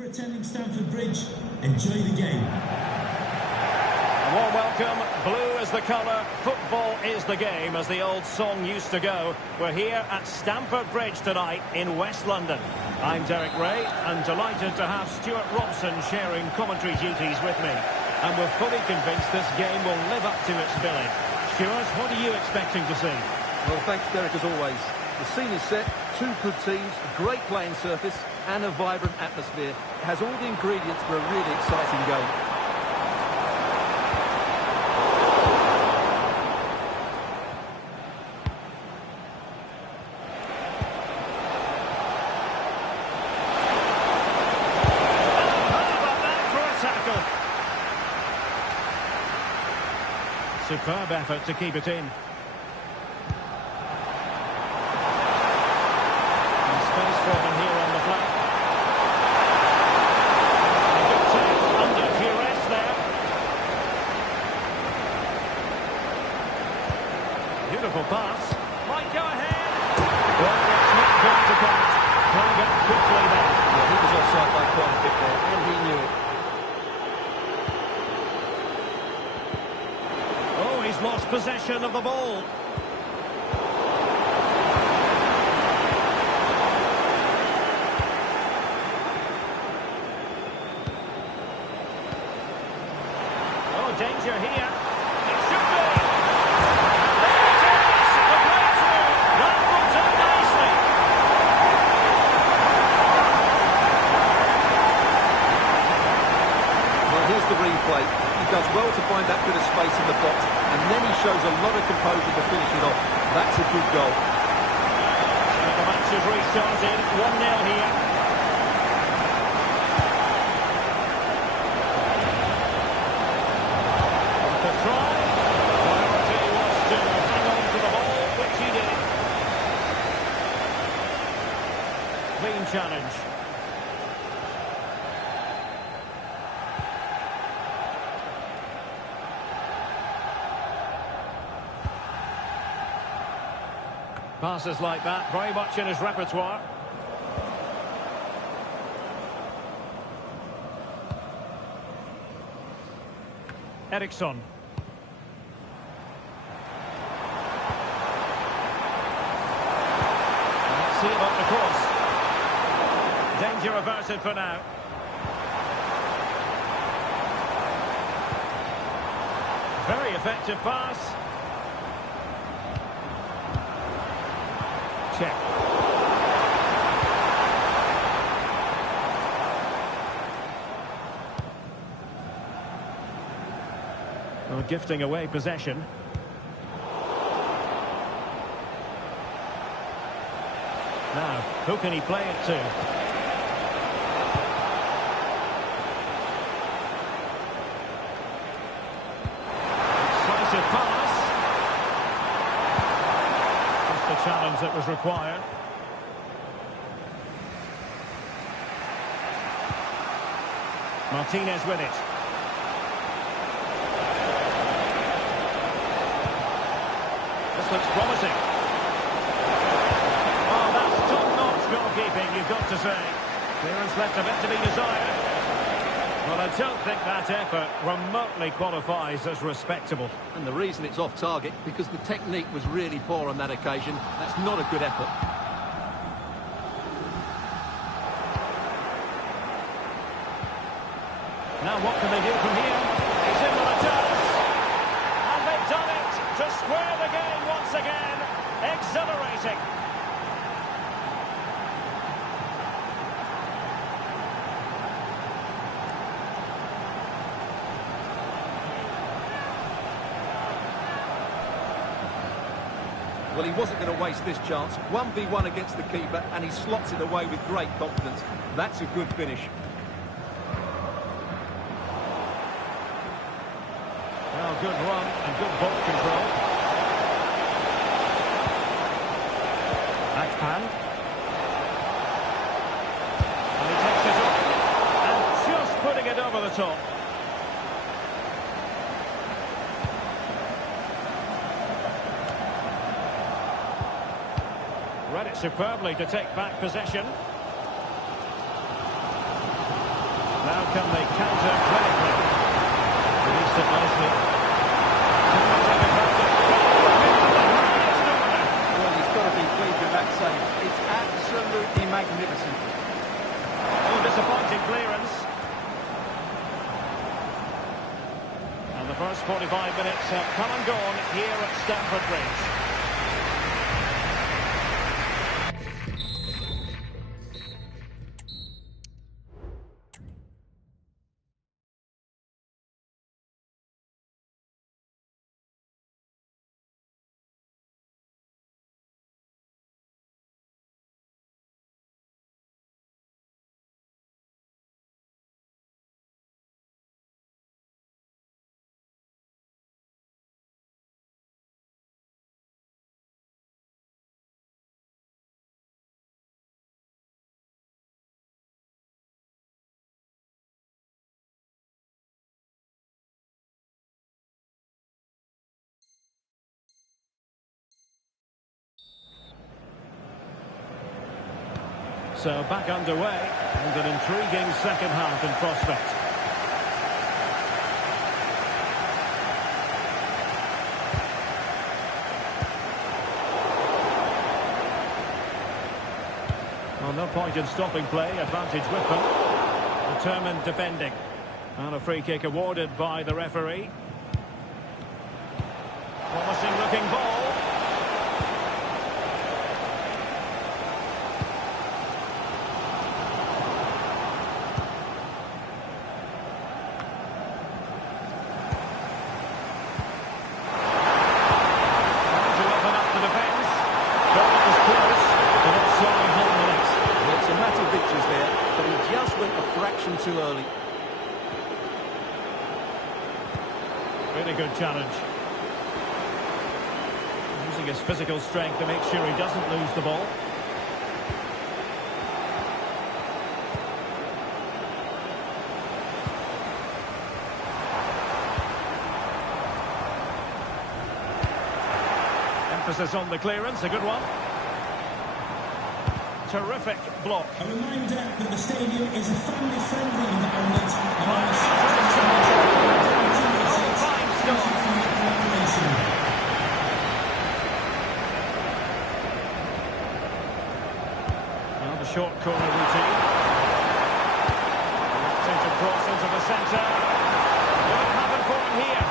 for attending Stamford Bridge. Enjoy the game. A warm welcome. Blue is the colour, football is the game, as the old song used to go. We're here at Stamford Bridge tonight in West London. I'm Derek Ray, and delighted to have Stuart Robson sharing commentary duties with me. And we're fully convinced this game will live up to its billing. Stuart, what are you expecting to see? Well, thanks, Derek, as always. The scene is set, two good teams, great playing surface, and a vibrant atmosphere. It has all the ingredients for a really exciting game. Superb effort to keep it in. And space for them here on the flank. A good touch under duress there. Beautiful pass. Might go ahead. Well, it's not going to count. Playing it quickly there. Yeah, he was offside by quite a bit there, and he knew it. He's lost possession of the ball. Oh, danger here. It should be. And there it is. The breakthrough. That will do nicely. Well, here's the replay. He does well to find that bit of space in the box, and then he shows a lot of composure to finish it off. That's a good goal. So the match has restarted. 1-0 here. The try. Priority was to hang on to the ball, which he did. Clean challenge. Passes like that, very much in his repertoire. Eriksson. Let's see about the cross. Danger averted for now. Very effective pass. Check. Well, gifting away possession. Now, who can he play it to? Decisive pass. The challenge that was required. Martinez with it. This looks promising. Oh, that's top-notch goalkeeping, you've got to say. Clearance left a bit to be desired. Well, I don't think that effort remotely qualifies as respectable. And the reason it's off target, because the technique was really poor on that occasion. That's not a good effort. Now what can they do from here? He's in with a chance. And they've done it to square the game once again. Exhilarating. Well, he wasn't going to waste this chance. 1v1 against the keeper, and he slots it away with great confidence. That's a good finish. Well, good run and good ball control. Backhand. And he takes it on. And just putting it over the top. Read it superbly to take back possession. How can they counter critically? Released it nicely. Can they take advantage? Well, he's got to be pleased with that save. It's absolutely magnificent. Oh, disappointing clearance. And the first 45 minutes have come and gone here at Stamford Bridge. So back underway, and an intriguing second half in prospect. Well, no point in stopping play, advantage with them. Determined defending. And a free kick awarded by the referee. Promising looking ball. Too early. Really good challenge. Using his physical strength to make sure he doesn't lose the ball. Emphasis on the clearance, a good one. Terrific block. A reminder that the stadium is a family-friendly environment. Well, the short corner routine. Left to cross into the centre. Won't happen for him here.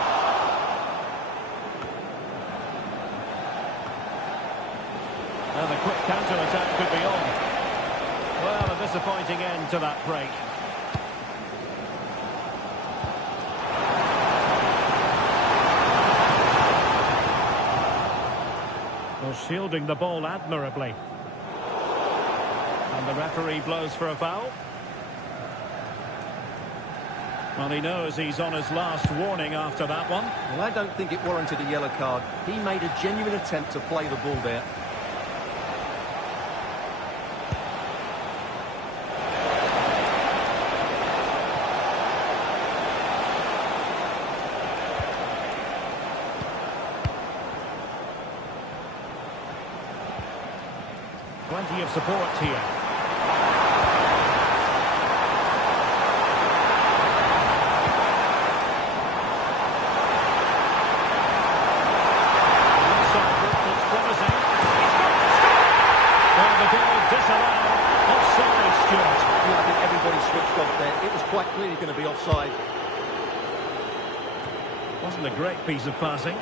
And the quick counter-attack could be on. Well, a disappointing end to that break. Well, shielding the ball admirably. And the referee blows for a foul. Well, he knows he's on his last warning after that one. Well, I don't think it warranted a yellow card. He made a genuine attempt to play the ball there. Plenty of support here. Inside route looks promising. Well, the goal disallowed. Offside, Stuart. Yeah, I think everybody switched off there. It was quite clearly going to be offside. Wasn't a great piece of passing.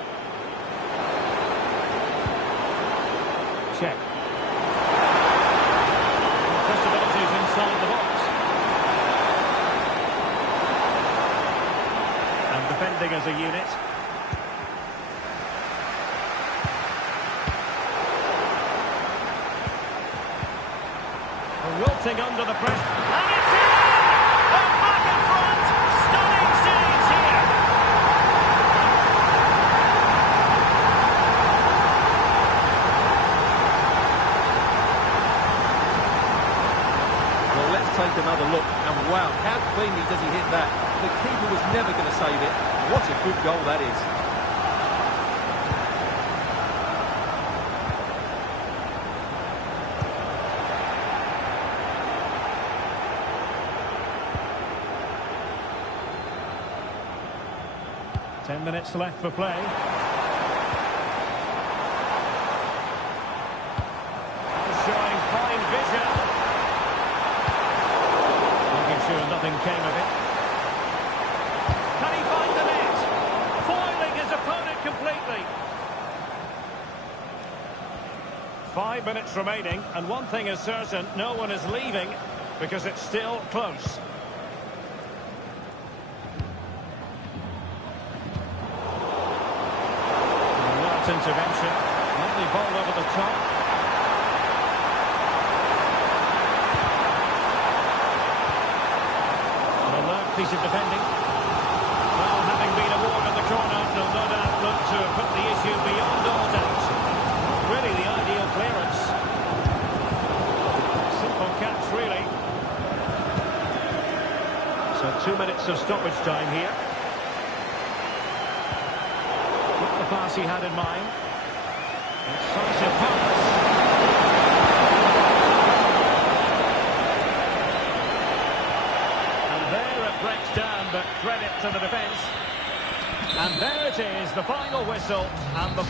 Check. Possibilities inside the box. And defending as a unit. Wilting under the press. And it's in! Oh, back in front! Stunning scenes here! Well, let's take another look. And wow, how cleanly does he hit that? The keeper was never going to save it. What a good goal that is. 10 minutes left for play. Showing fine vision. Making sure nothing came of it. Can he find the net? Foiling his opponent completely. 5 minutes remaining, and one thing is certain, no one is leaving because it's still close. Alert intervention. Lovely ball over the top. An alert piece of defending. Well, having been awarded the corner, they'll no doubt look to put the issue beyond all doubt. Really the ideal clearance. Simple catch, really. So 2 minutes of stoppage time here. Not the pass he had in mind. Decisive pass. And there it breaks down, but credit to the defence. And there it is, the final whistle, and the...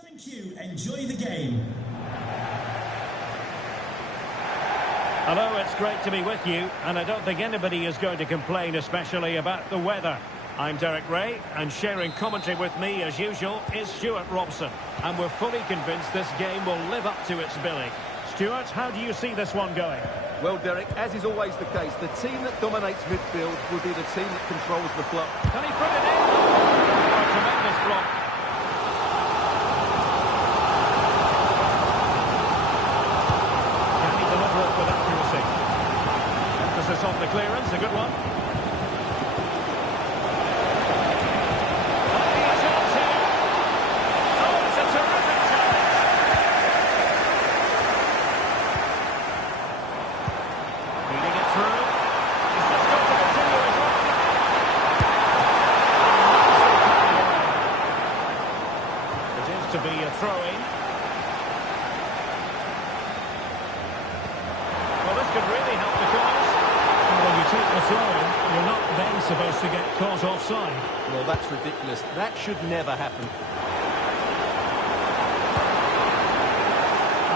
Thank you. Enjoy the game. Hello, it's great to be with you, and I don't think anybody is going to complain, especially about the weather. I'm Derek Ray, and sharing commentary with me, as usual, is Stuart Robson. And we're fully convinced this game will live up to its billing. Stuart, how do you see this one going? Well, Derek, as is always the case, the team that dominates midfield will be the team that controls the flow. Can he put it in? Oh, a tremendous block. Can he deliver it with accuracy? Emphasis on the clearance, a good one. To be a throw-in. Well, this could really help the cause. When you take the throw-in, you're not then supposed to get caught offside. Well, that's ridiculous. That should never happen.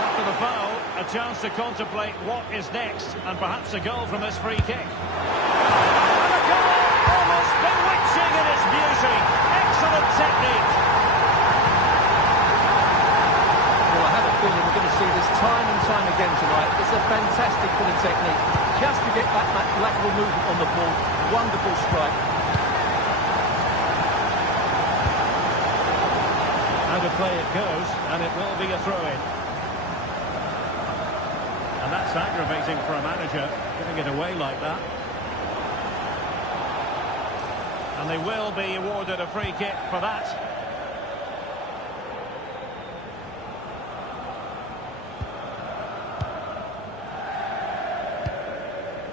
After the foul, a chance to contemplate what is next, and perhaps a goal from this free kick. And a goal, almost bewitching in its beauty. Excellent technique. Well, I have a feeling we're going to see this time and time again tonight. It's a fantastic bit of technique. Just to get that lateral movement on the ball. Wonderful strike. Out of play it goes, and it will be a throw-in. And that's aggravating for a manager, giving it away like that. And they will be awarded a free kick for that.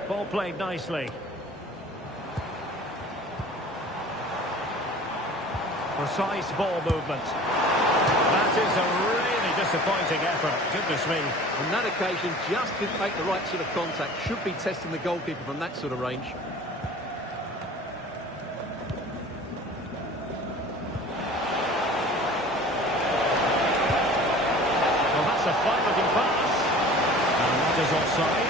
Ball played nicely. Precise ball movement. That is a really disappointing effort. Goodness me. On that occasion, just didn't make the right sort of contact. Should be testing the goalkeeper from that sort of range. Well, that's a fine-looking pass. And that is offside.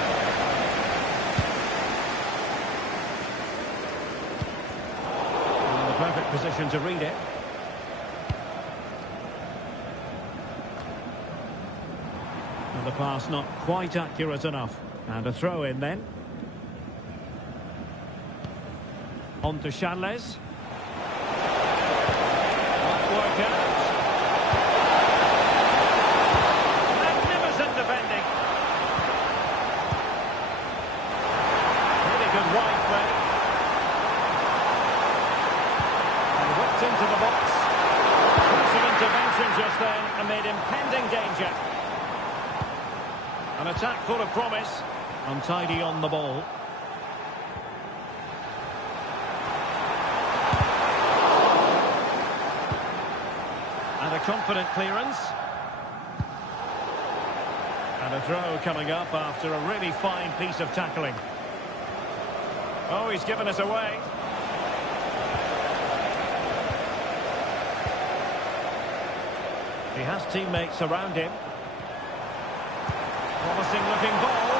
In the perfect position to read it. And the pass not quite accurate enough. And a throw in then. On to Shanles. Won't work out. Magnificent defending. Really good wide play. And whipped into the box. Some intervention just then amid impending danger. An attack full of promise. Untidy on the ball. And a confident clearance. And a throw coming up after a really fine piece of tackling. Oh, he's given us away. He has teammates around him. Promising looking ball.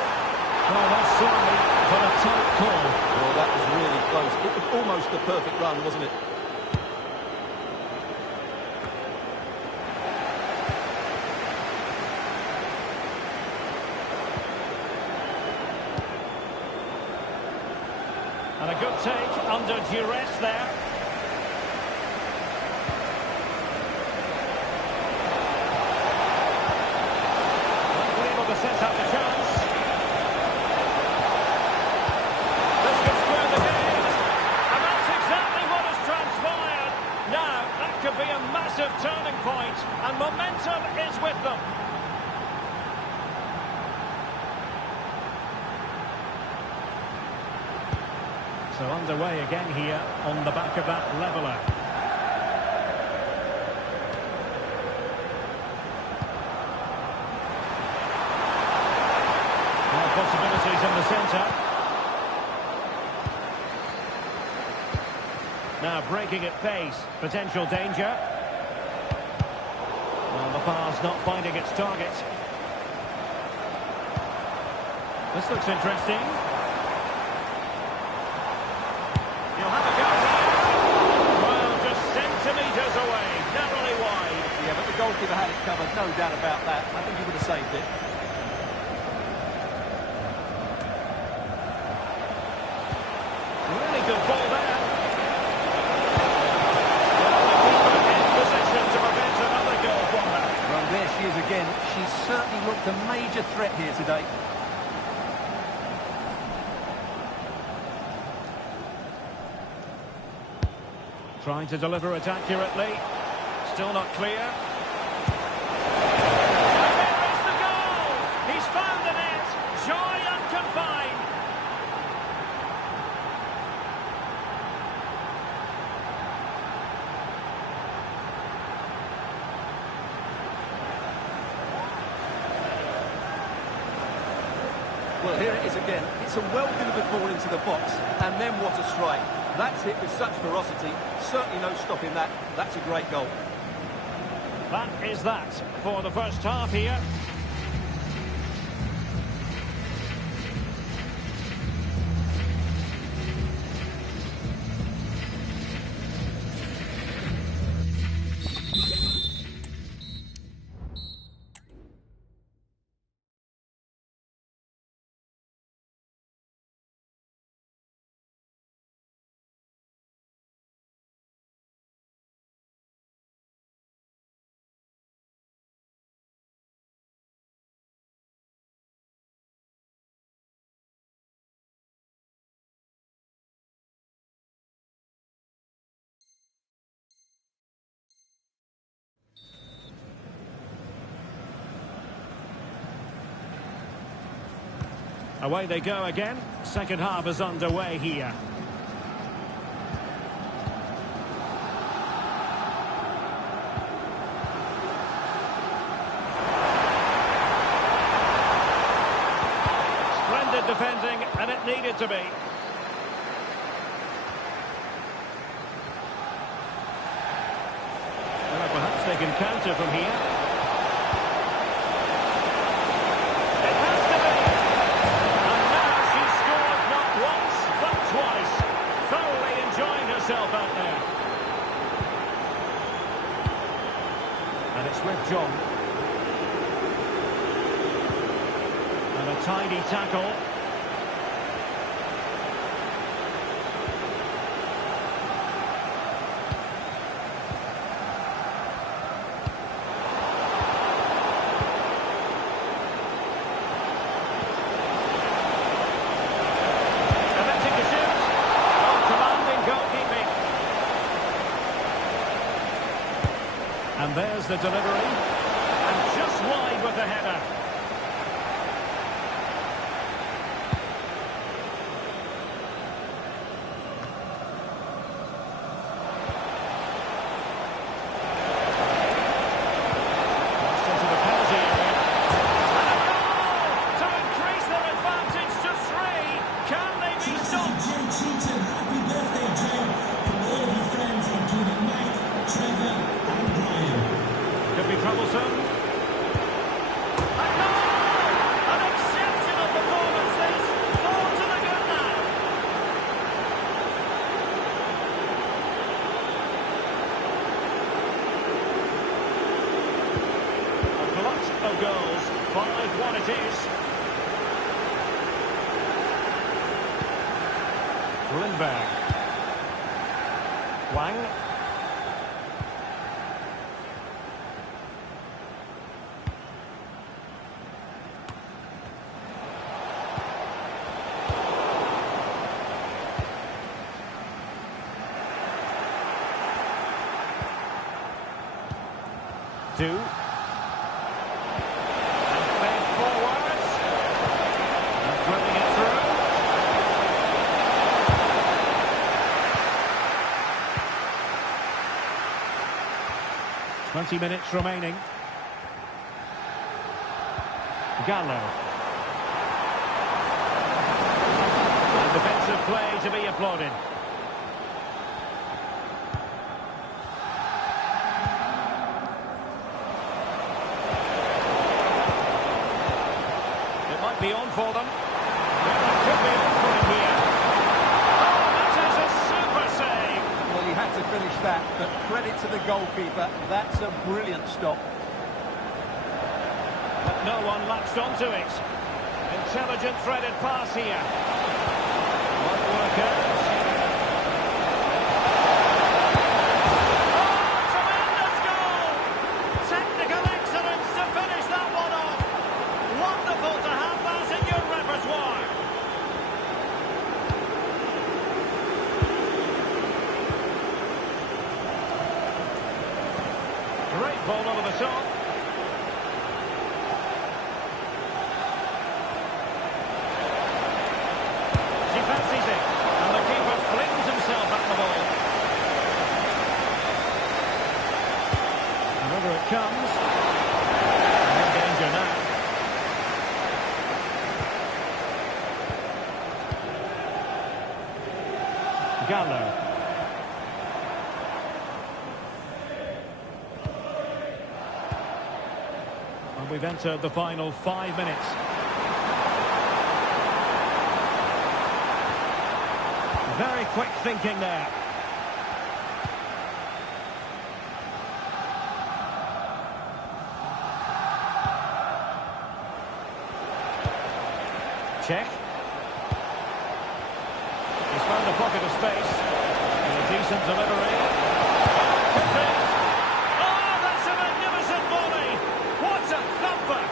Well, that's certainly but a tight call. Well, that was really close. It was almost the perfect run, wasn't it? And a good take under duress there. Sets up the chance. This could screw the game. And that's exactly what has transpired. Now, that could be a massive turning point, and momentum is with them. So underway again here on the back of that leveller. Possibilities in the centre. Now breaking at pace, potential danger. Well, the pass not finding its target. This looks interesting. He'll have a go here. Well, just centimetres away, narrowly wide. Yeah, but the goalkeeper had it covered, no doubt about that. I think he would have saved it. Really good ball there. The keeper in position to prevent another goal from her. Well, there she is again. She's certainly looked a major threat here today. Trying to deliver it accurately. Still not clear. And there is the goal! He's found the net. Joy unconfined. Well, here it is again. It's a well-delivered ball into the box, and then what a strike. That's hit with such ferocity. Certainly no stopping that. That's a great goal. That is that for the first half here. Away they go again. Second half is underway here. Splendid defending, and it needed to be. Well, perhaps they can counter from here. Out there. And it's with Joga. And a tidy tackle. And there's the delivery, and just wide with the header. Crossed into the penalty area. And a goal to increase their advantage to 3. Can they be stopped? Jim Cheaton, happy birthday, Jim, from all of your friends, including Mike, Trevor, and Brian. Could be troublesome. A goal! An exceptional performance this. 4 to the good now. A glut of goals. 5-1 it is. Lindbergh. Wang. And fed forwards. And flipping it through. "20 minutes remaining. Gallo. And defensive play to be applauded. Be on for them. Well, it could be on for him here. Oh, that is a super save. Well, he had to finish that, but credit to the goalkeeper. That's a brilliant stop. But no one latched onto it. Intelligent threaded pass here. Might work out. Oh, tremendous goal! Technical excellence to finish that one off. Wonderful to have that in your repertoire. Great ball over the top. She fancies it, and the keeper flings himself at the ball. And over it comes. And in danger now. Gallo. And we've entered the final 5 minutes. Very quick thinking there. Check. He's found a pocket of space. And a decent delivery. Oh, that's a magnificent volley! What a thumper!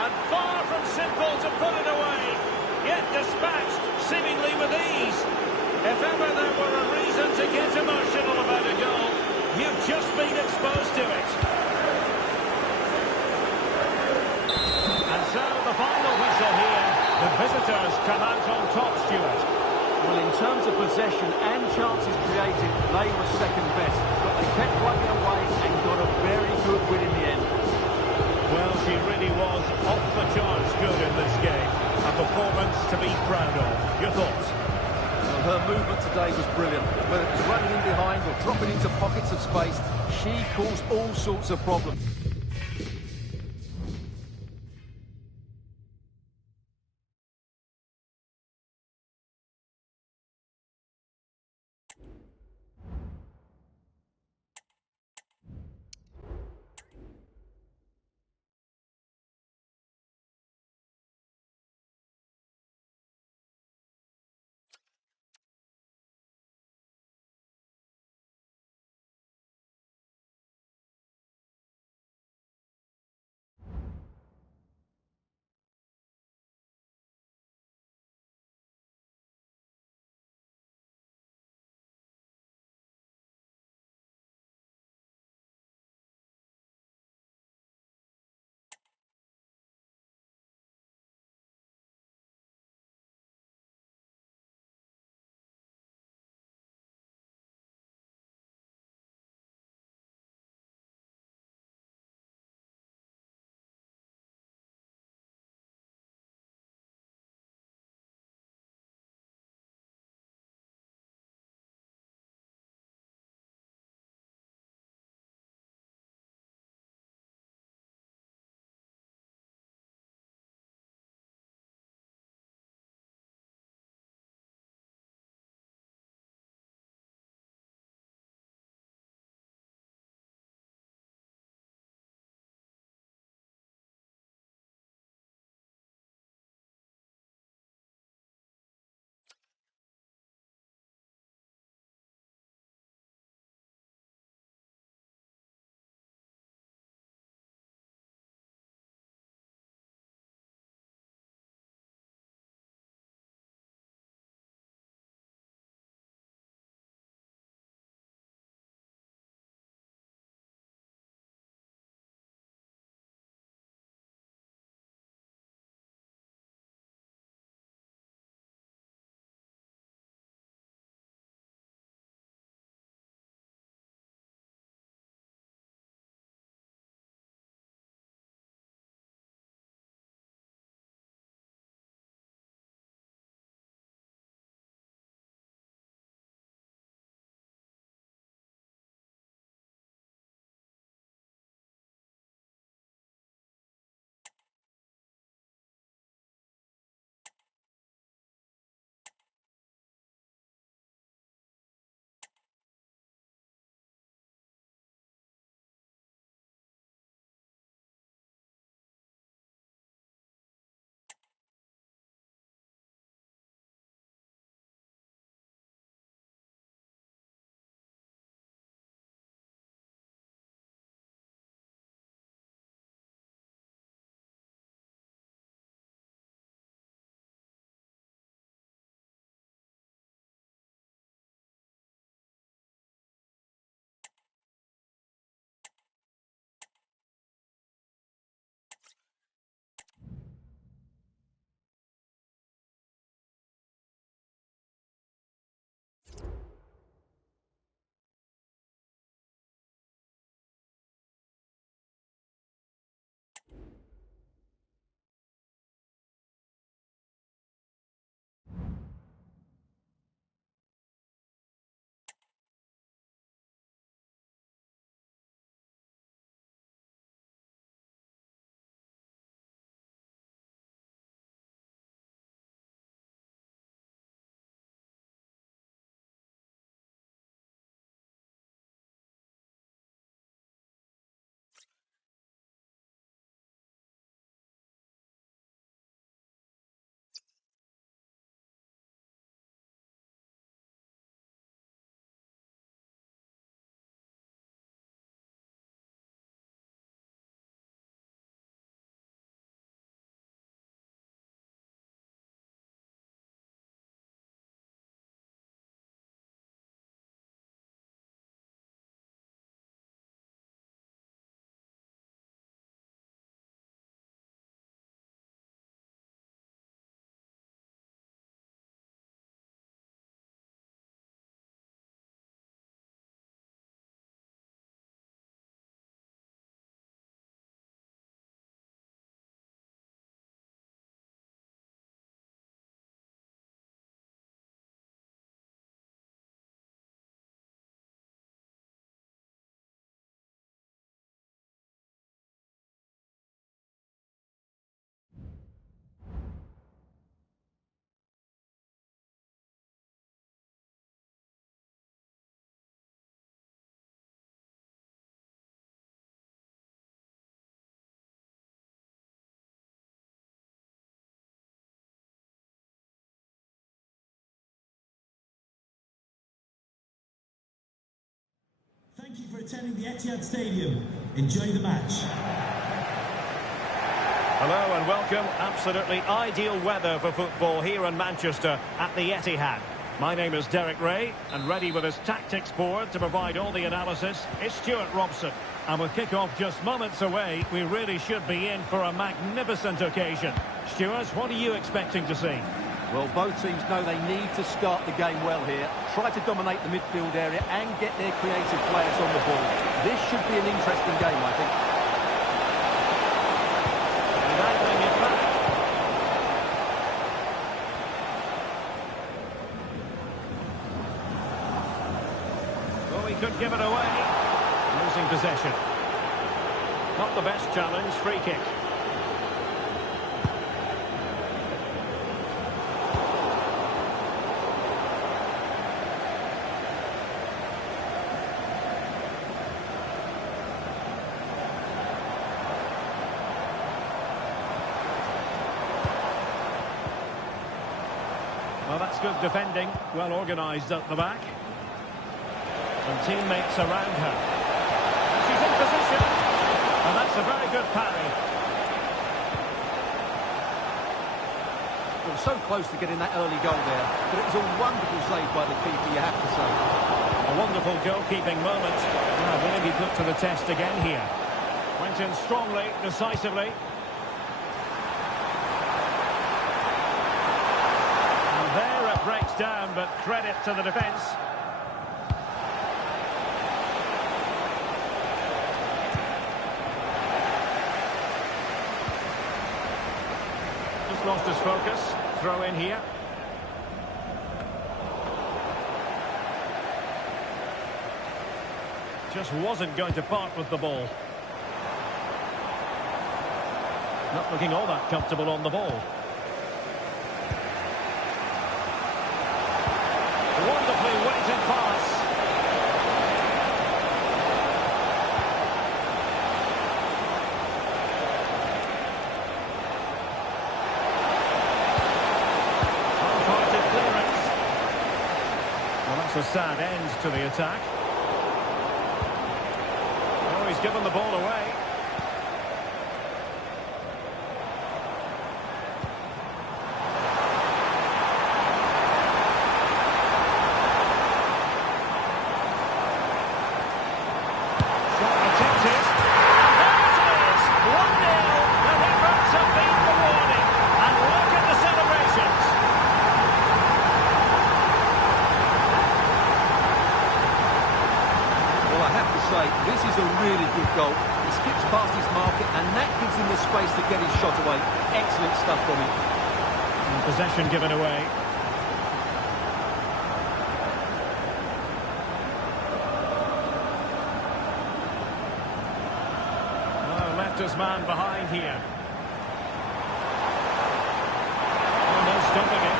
And far from simple to put it away. Yet dispatched, seemingly with ease. If ever there were a reason to get emotional about a goal, you've just been exposed to it. And so the final whistle here. The visitors come out on top, Stuart. Well, in terms of possession and chances created, they were second best. But they kept plugging away and got a very good win in the end. Well, she really was off the charts good in this game. A performance to be proud of. Your thoughts? Well, her movement today was brilliant. Whether it was running in behind or dropping into pockets of space, she caused all sorts of problems. for attending the Etihad Stadium. Enjoy the match. Hello and welcome. Absolutely ideal weather for football here in Manchester at the Etihad. My name is Derek Ray, and ready with his tactics board to provide all the analysis is Stuart Robson. And with kick-off just moments away, we really should be in for a magnificent occasion. Stuart, what are you expecting to see? Well, both teams know they need to start the game well here. Try to dominate the midfield area and get their creative players on the ball. This should be an interesting game, I think. And angling it back. Well, he could give it away. Losing possession. Not the best challenge, free kick. Well, that's good defending, well organised at the back. And teammates around her. She's in position. And that's a very good parry. It was so close to getting that early goal there, but it was a wonderful save by the keeper, you have to say. A wonderful goalkeeping moment. Now, will he be put to the test again here? Went in strongly, decisively. And there it breaks down, but credit to the defence. Just lost his focus. Throw in here. Just wasn't going to part with the ball. Not looking all that comfortable on the ball. Wonderfully weighted pass. Half-hearted clearance. Well, that's a sad end to the attack. Oh, he's given the ball away. This is a really good goal. He skips past his marker and that gives him the space to get his shot away. Excellent stuff from him. And possession given away. Oh, left his man behind here. Oh, no stopping it.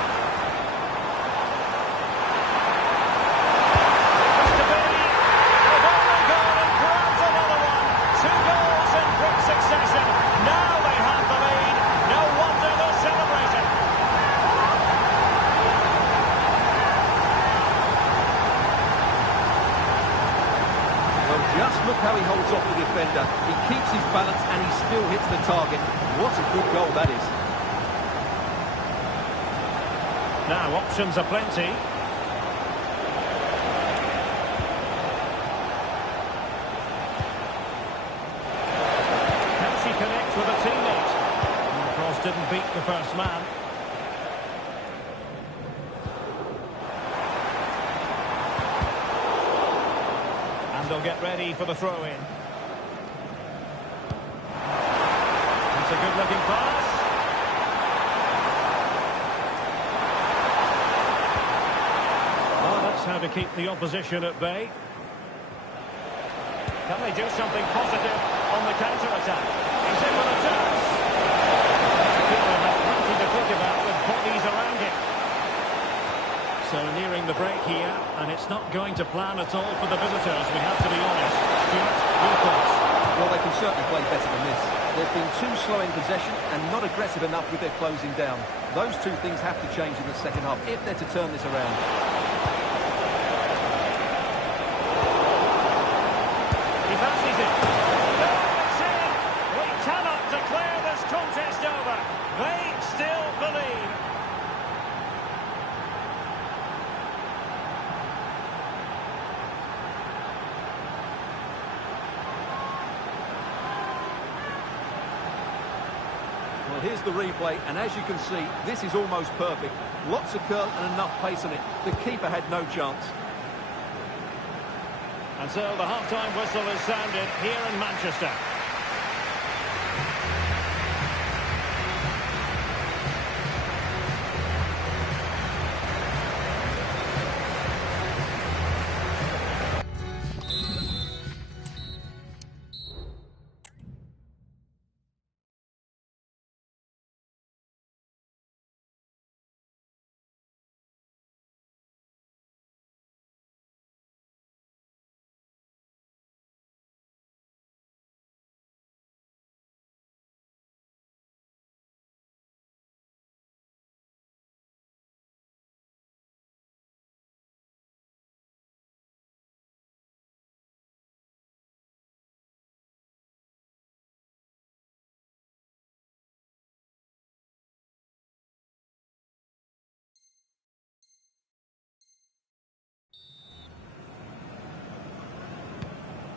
Just look how he holds off the defender. He keeps his balance and he still hits the target. What a good goal that is. Now, options are plenty. Can she connect with a teammate? And the cross didn't beat the first man. They'll get ready for the throw-in. That's a good-looking pass. Oh, that's how to keep the opposition at bay. Can they do something positive on the counter-attack? He's in with a chance. The keeper has plenty to think about with bodies around him. So nearing the break here, and it's not going to plan at all for the visitors, we have to be honest. Stuart, your thoughts? Well, they can certainly play better than this. They've been too slow in possession and not aggressive enough with their closing down. Those two things have to change in the second half if they're to turn this around. Well, here's the replay, and as you can see, this is almost perfect. Lots of curl and enough pace on it. The keeper had no chance. And so the half-time whistle is sounded here in Manchester.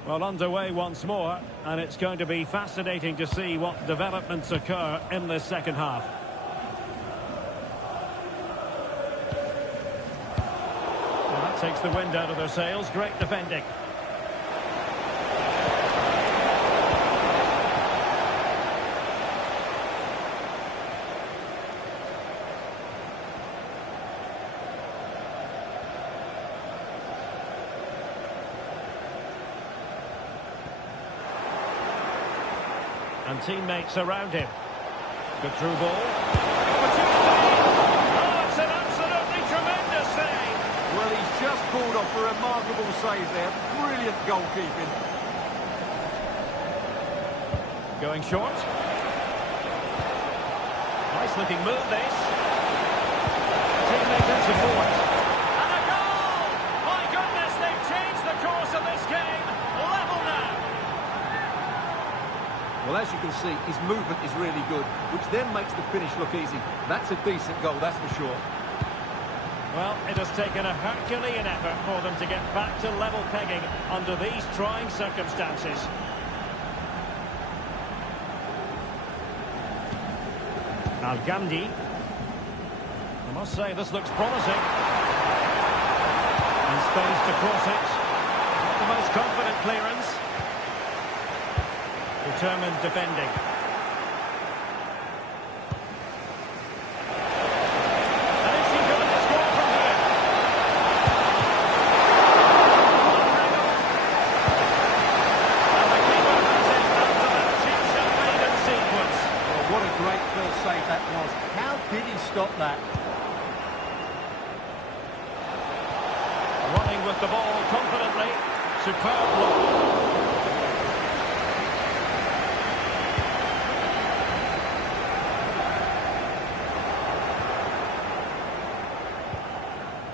Well, underway once more, and it's going to be fascinating to see what developments occur in this second half. Well, that takes the wind out of their sails. Great defending. And teammates around him. Good through ball. Opportunity! Oh, it's an absolutely tremendous save! Well, he's just pulled off a remarkable save there. Brilliant goalkeeping. Going short. Nice looking move, this. Teammate in support. And a goal! My goodness, they've changed the course of this game. Level now. Well, as you can see, his movement is really good, which then makes the finish look easy. That's a decent goal, that's for sure. Well, it has taken a Herculean effort for them to get back to level pegging under these trying circumstances. Al-Ghamdi. I must say, this looks promising. In space to cross it. Not the most confident clearance. Determined defending. And is she going to score from here? And the keeper has it after that chip-shot-laden sequence. Well, what a great first save that was. How did he stop that? Running with the ball confidently. Superb block.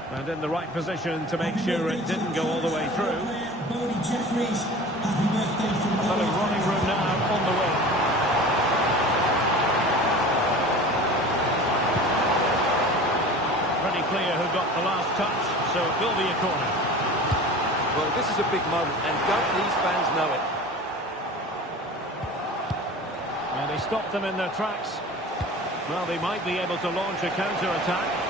And in the right position to make sure it didn't go all the way through. Another running room now on the wing. Pretty clear who got the last touch, so it will be a corner. Well, this is a big moment, and don't these fans know it? And they stopped them in their tracks. Well, they might be able to launch a counter-attack.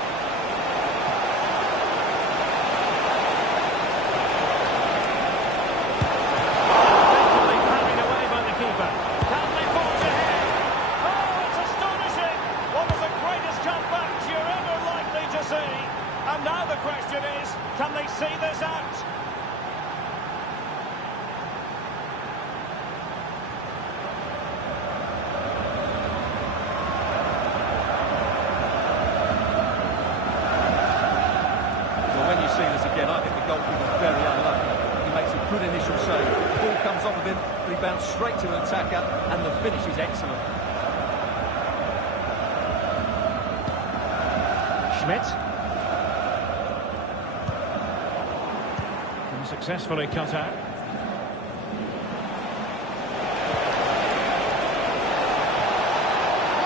And now the question is, can they see this out? Well, when you see this again, I think the goalkeeper's very unlucky. He makes a good initial save. The ball comes off of him, but he bounced straight to an attacker, and the finish is excellent. Schmidt. Successfully cut out.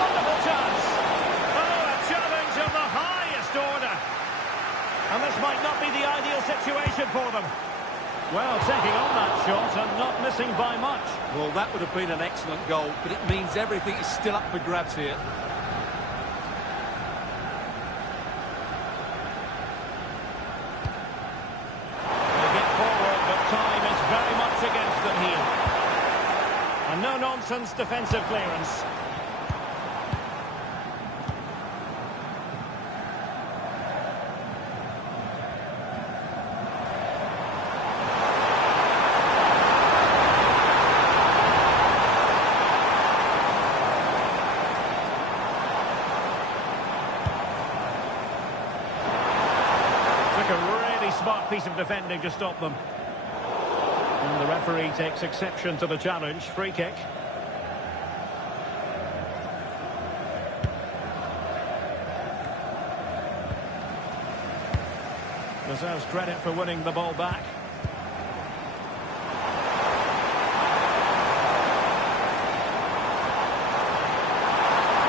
Wonderful chance. Oh, a challenge of the highest order. And this might not be the ideal situation for them. Well, taking on that shot and not missing by much. Well, that would have been an excellent goal, but it means everything is still up for grabs here. They get forward, but time is very much against them here. A no-nonsense defensive clearance. Took a really smart piece of defending to stop them. And the referee takes exception to the challenge. Free kick. Deserves credit for winning the ball back.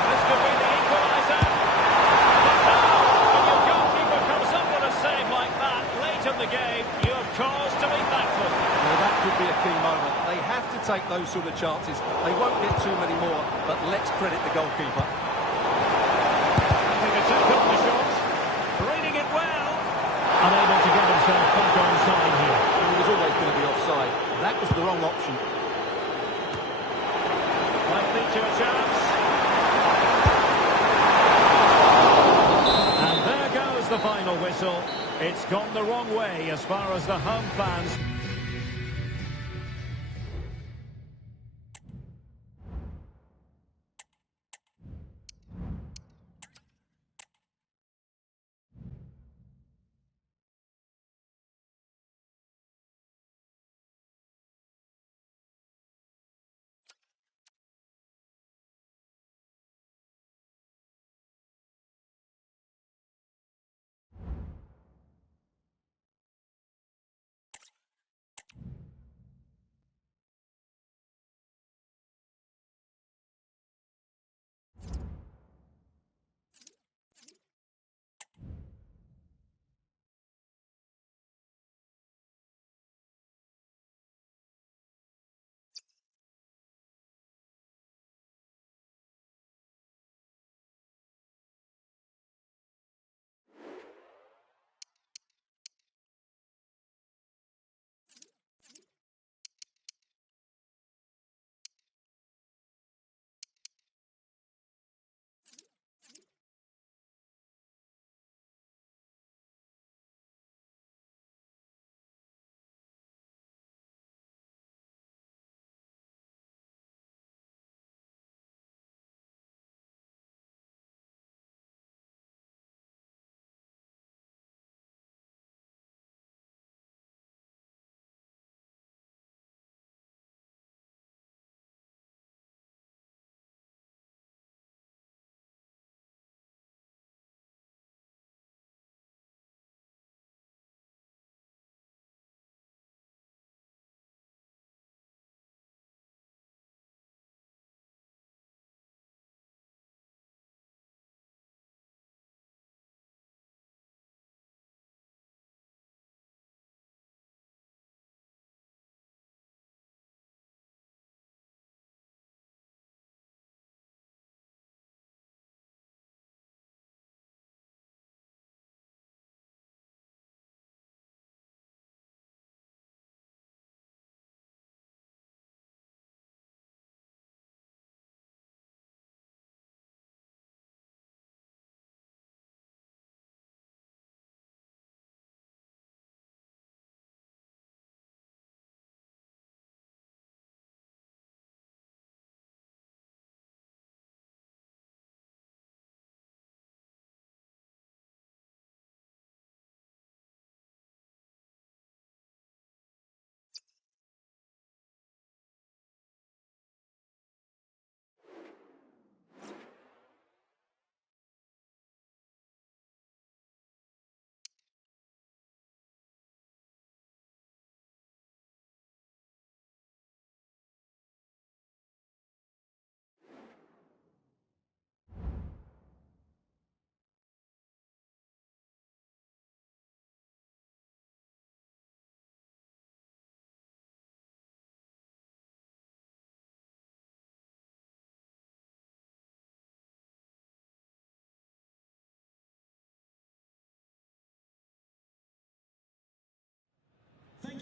This could be the equaliser. When your goalkeeper comes up with a save like that late in the game, you have cause to be thankful. Well, that could be a key moment. They have to take those sort of chances. They won't get too many more, but let's credit the goalkeeper. I think it's just got the shot. Reading it well. Unable to get himself back onside here. He was always going to be offside. That was the wrong option. Might lead to a chance. And there goes the final whistle. It's gone the wrong way as far as the home fans.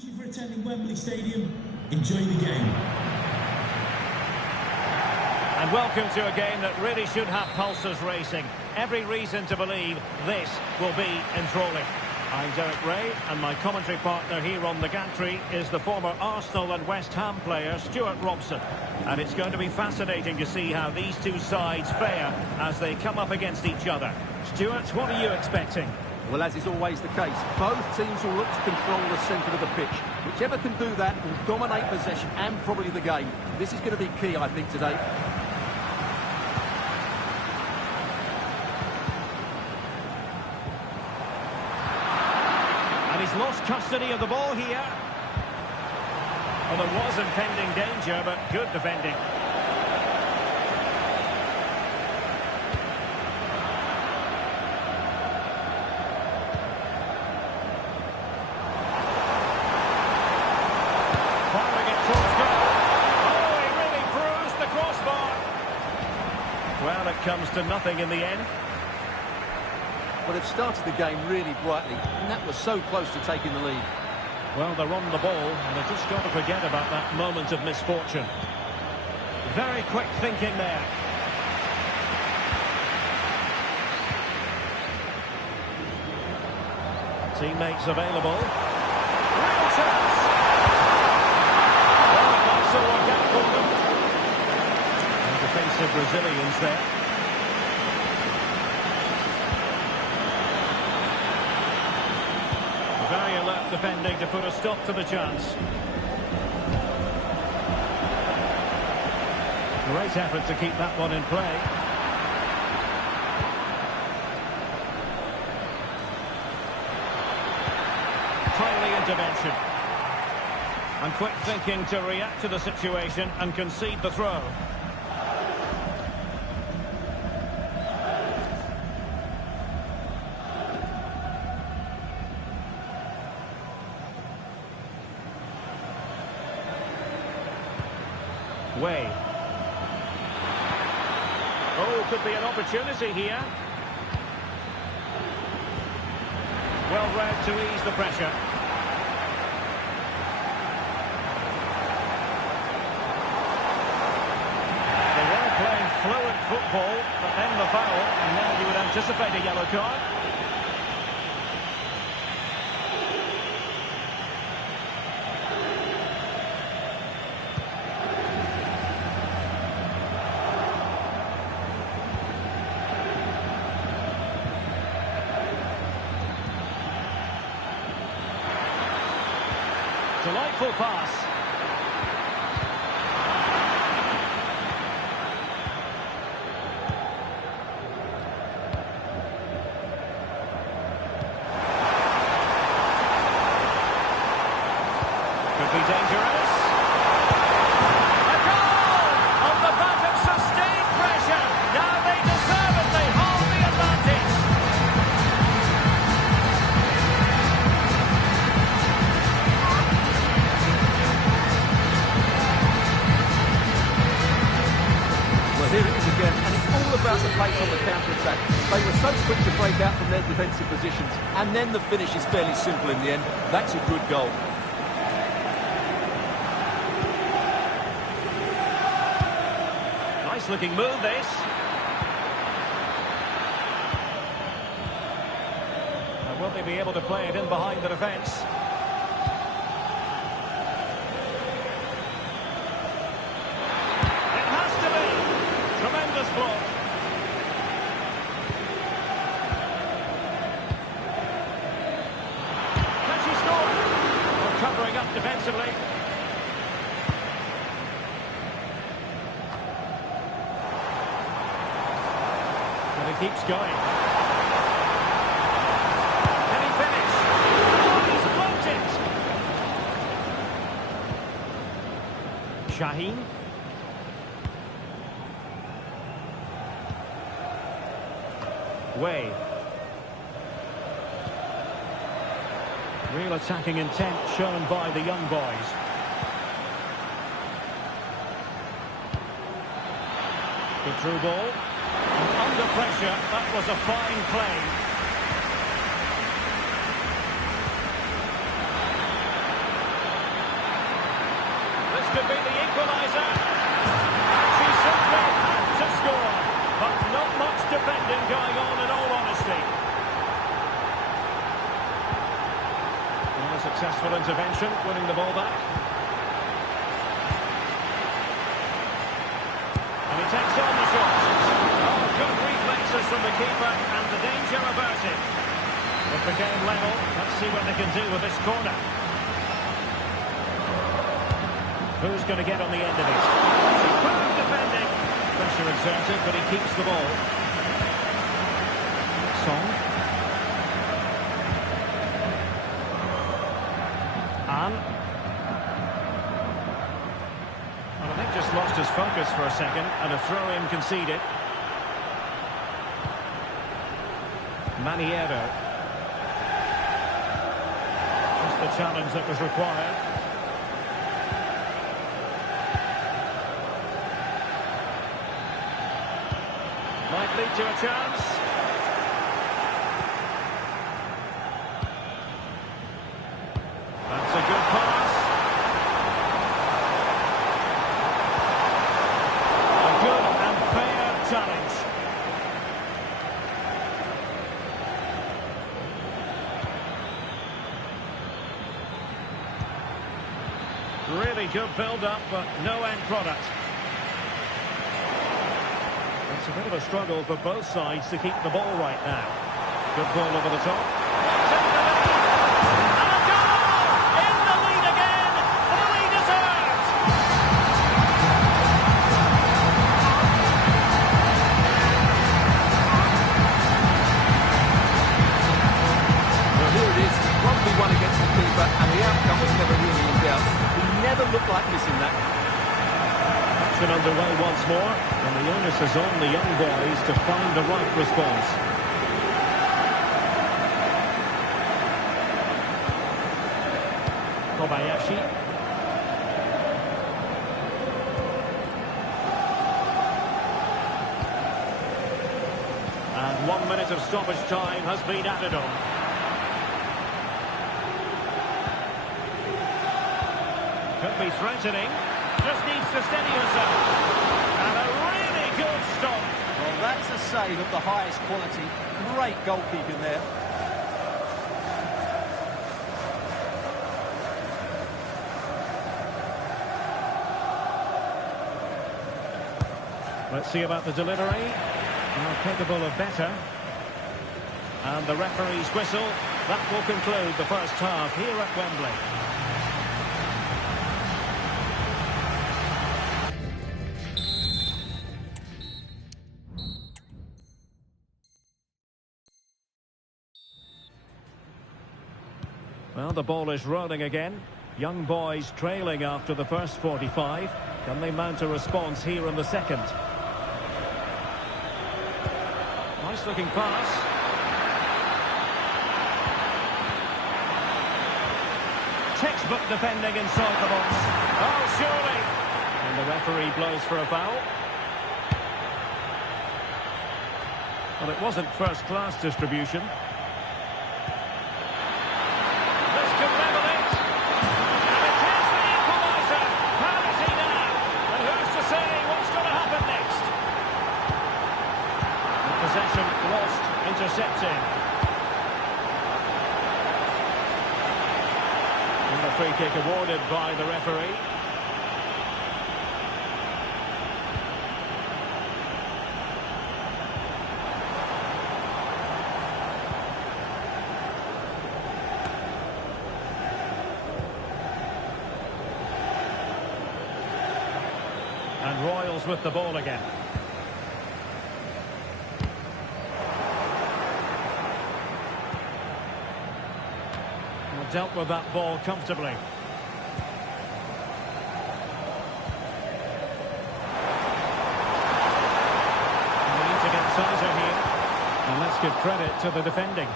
Thank you for attending Wembley Stadium. Enjoy the game. And welcome to a game that really should have pulses racing. Every reason to believe this will be enthralling. I'm Derek Ray, and my commentary partner here on the gantry is the former Arsenal and West Ham player, Stuart Robson. And it's going to be fascinating to see how these two sides fare as they come up against each other. Stuart, what are you expecting? Well, as is always the case, both teams will look to control the centre of the pitch. Whichever can do that will dominate possession and probably the game. This is going to be key, I think, today. He's lost custody of the ball here. Well, there was impending danger, but good defending. Firing it towards goal. Oh, he really bruised the crossbar. Well, it comes to nothing in the end. Well, they've started the game really brightly, and that was so close to taking the lead. Well, they're on the ball, and they've just got to forget about that moment of misfortune. Very quick thinking there. Teammates available. Real chance! Well, it might still work out for them. And defensive Brazilians there. Very alert defending to put a stop to the chance. Great effort to keep that one in play. Timely intervention. And quick thinking to react to the situation and concede the throw. Way. Oh, could be an opportunity here. Well read to ease the pressure. They were playing fluent football, but then the foul, and now you would anticipate a yellow card. Delightful pass. Could be dangerous. A goal! On the back of sustained pressure. Now they deservedly hold the advantage. Here it is again, and it's all about the pace on the counter-attack. They were so quick to break out from their defensive positions, and then the finish is fairly simple in the end. That's a good goal. Nice looking move, this. And will they be able to play it in behind the defence? Tremendous block. Can she score? Well, covering up defensively. And he keeps going. Can he finish? Oh, he's blocked it. Shaheen. Way. Real attacking intent shown by the young boys. Good through ball. And under pressure, that was a fine play. could be the equaliser. She simply had to score. But not much defending going on, in all honesty. Well, a successful intervention, winning the ball back. And he takes on the shot. Oh, good reflexes from the keeper, and the danger averted. With the game level, let's see what they can do with this corner. Who's going to get on the end of it? Superb defending. Pressure exerted, but he keeps the ball. Song. An. Well, I think just lost his focus for a second, and a throw-in conceded. Maniero. Just the challenge that was required. Might lead to a chance. That's a good pass. A good and fair challenge. Really good build-up, but no end product. It's a bit of a struggle for both sides to keep the ball right now. Good ball over the top. And a goal! In the lead again! Fully deserved! Well, here it is. 1v1 against the keeper, and the outcome was never really in doubt. He never looked like missing that. Action underway once more, and the onus is on the young boys to find the right response. Kobayashi. And 1 minute of stoppage time has been added on. Could be threatening. Just needs to steady herself. And a really good stop. Well, that's a save of the highest quality. Great goalkeeping there. Let's see about the delivery. Well, capable of better. And the referee's whistle. That will conclude the first half here at Wembley. Well, the ball is rolling again. Young boys trailing after the first 45. Can they mount a response here in the second? Nice looking pass. Textbook defending inside the box. Oh, surely. And the referee blows for a foul. Well, it wasn't first-class distribution. Possession lost, intercepting. And a free kick awarded by the referee. And Royals with the ball again. Dealt with that ball comfortably. And we need to get tighter here. And let's give credit to the defending.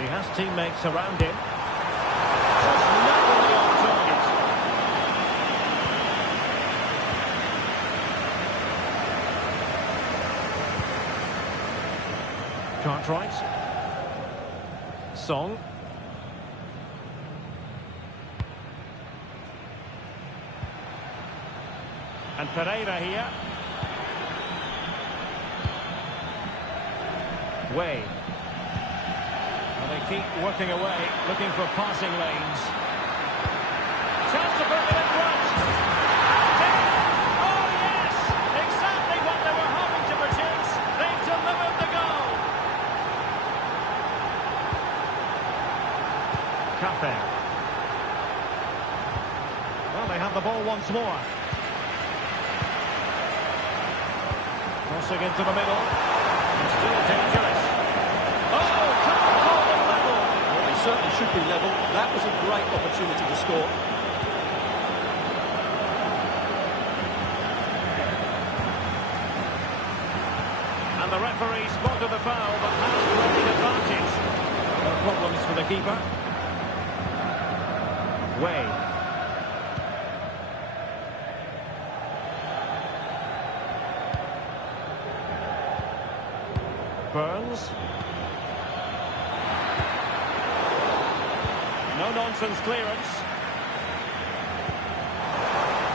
He has teammates around him. Just narrowly on target. Cartwright. Song. And Pereira here. Way. Well, they keep working away, looking for passing lanes. Chance to put it in front. Oh, yes! Exactly what they were hoping to produce. They've delivered the goal. Cafe. Well, they have the ball once more. Crossing into the middle. It's still dangerous. Oh, can't call them level. Well, they certainly should be level. That was a great opportunity to score. And the referee spotted the foul, but has great advantage. No problems for the keeper. Way. Burns. No-nonsense clearance.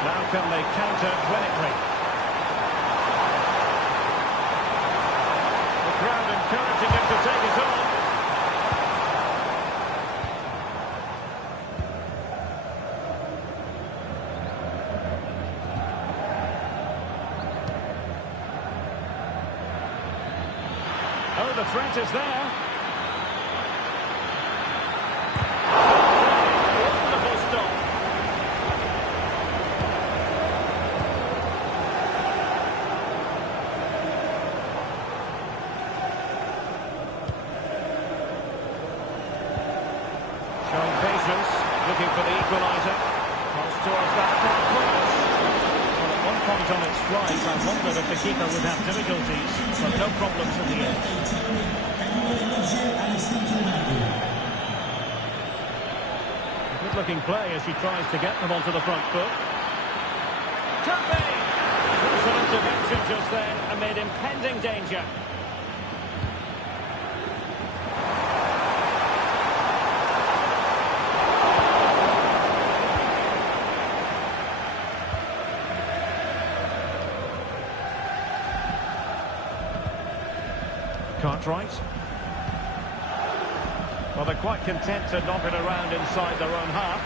Now can they counter clinically? The crowd encouraging him to take it on. Oh, the threat is there. Wonderful stop. Showing patience, looking for the equaliser. Cross towards that far cross. Well, at one point on its flight, I wondered if the keeper would have difficulties, but no problems in the end. A good-looking play as she tries to get them onto the front foot. Could be! There's an intervention just then amid impending danger. Cartwright. Well, they're quite content to knock it around inside their own half.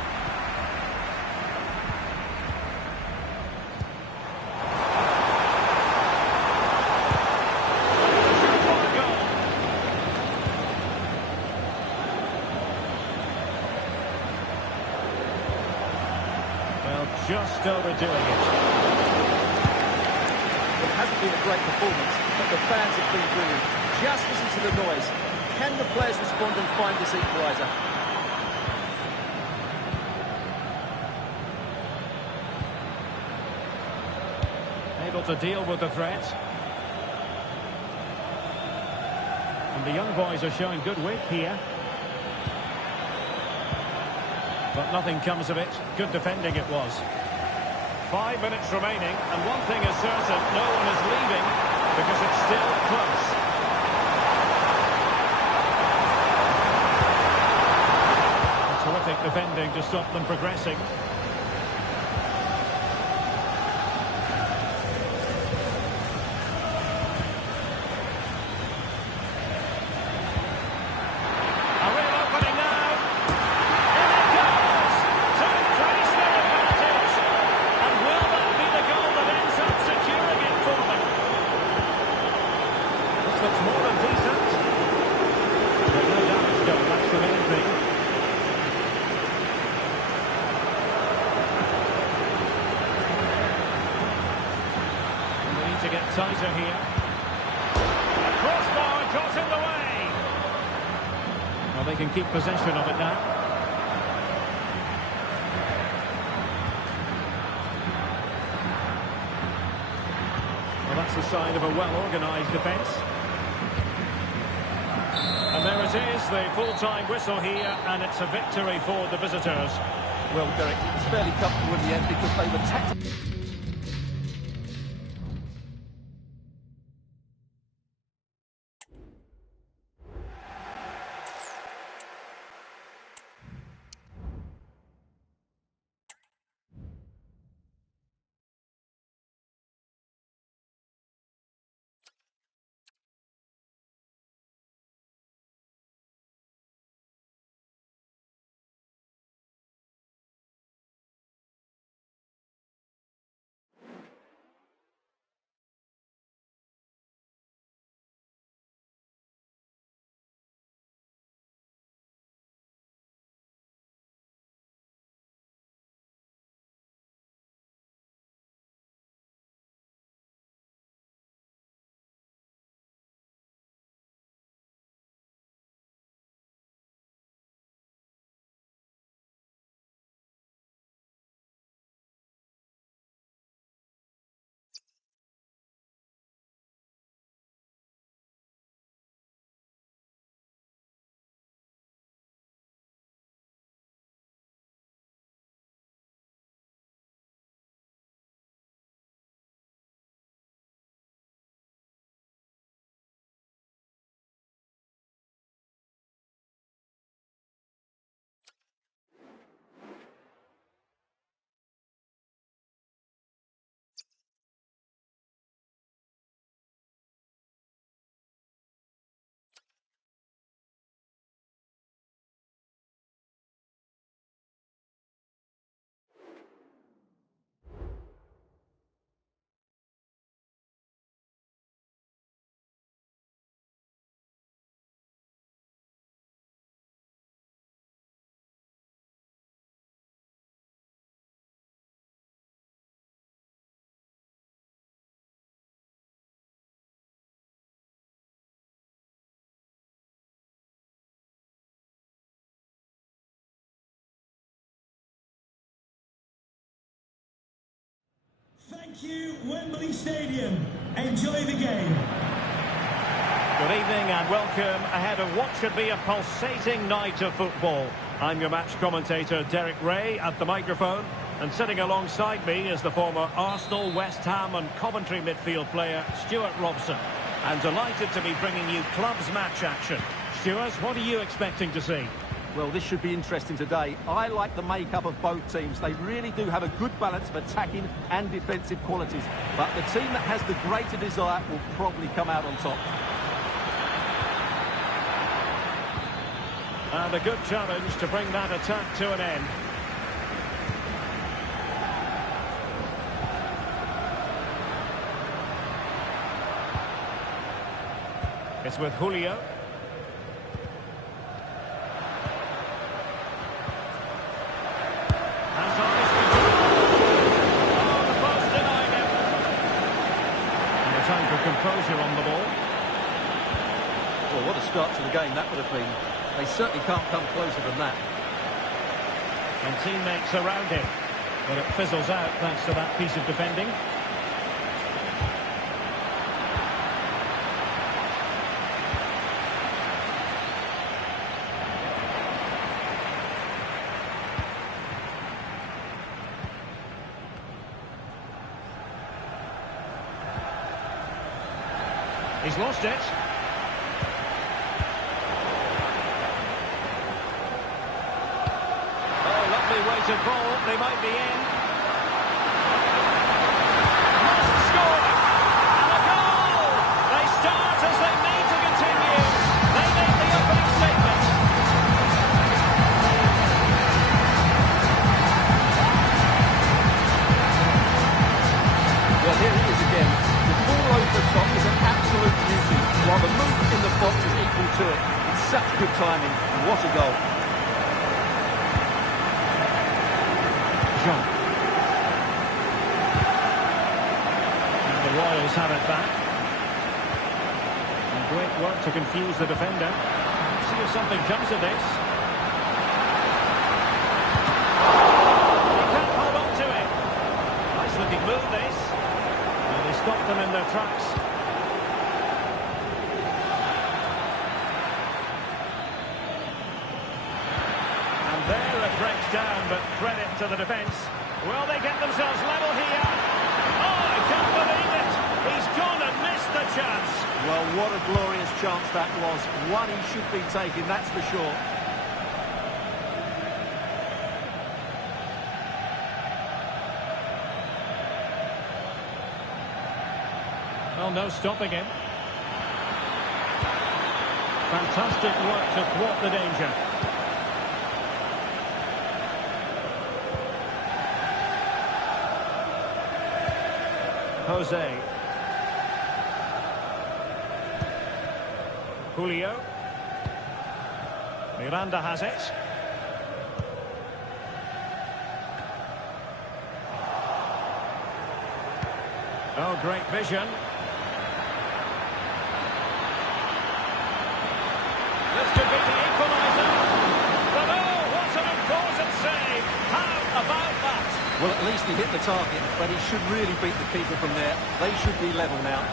Well, just overdoing it. It hasn't been a great performance, but the fans have been brilliant. Just listen to the noise. Can the players respond and find this equaliser? Able to deal with the threat. And the young boys are showing good wit here. But nothing comes of it. Good defending it was. 5 minutes remaining, and one thing is certain, no one is leaving because it's still close. Terrific defending to stop them progressing. A real opening now. In it goes! To increase their advantage. And will that be the goal that ends up securing it for them? This looks more than decent. There's no damage done, that's the main thing. To get tighter here. A crossbar got in the way. Well, they can keep possession of it now. Well, that's a sign of a well-organised defence. And there it is, the full-time whistle here, and it's a victory for the visitors. Well, Derek, it was fairly comfortable in the end because they were tactical. Thank you, Wembley Stadium. Enjoy the game. Good evening and welcome ahead of what should be a pulsating night of football. I'm your match commentator Derek Ray at the microphone, and sitting alongside me is the former Arsenal, West Ham and Coventry midfield player Stuart Robson. I'm delighted to be bringing you clubs match action. Stuart, what are you expecting to see? Well, this should be interesting today. I like the makeup of both teams. They really do have a good balance of attacking and defensive qualities. But the team that has the greater desire will probably come out on top. And a good challenge to bring that attack to an end. It's with Julio. Time for composure on the ball. Well, what a start to the game that would have been. They certainly can't come closer than that. And teammates around him. But it fizzles out thanks to that piece of defending. He's lost it. Oh, lovely weighted ball. They might be in. Must score! And a goal! They start as they need to continue. They make the opening statement. Well, here it is again. The ball over the top is an absolute beauty, while the movement in the box is equal to it. It's such good timing, and what a goal. Joga. And the Royals have it back. And great work to confuse the defender. Let's see if something comes of this. He can't hold on to it. Nice looking move, this. And they stop them in their tracks. And there it breaks down, but credit to the defence. Will they get themselves level here? Oh, I can't believe it! He's gone and missed the chance. Well, what a glorious chance that was. One he should be taking, that's for sure. Well, no stopping him. Fantastic work to thwart the danger. Jose. Julio. Miranda has it. Oh, great vision. This could be the equaliser. But oh, what an important save. How about that? Well, at least he hit the target, but he should really beat the keeper from there. They should be level now.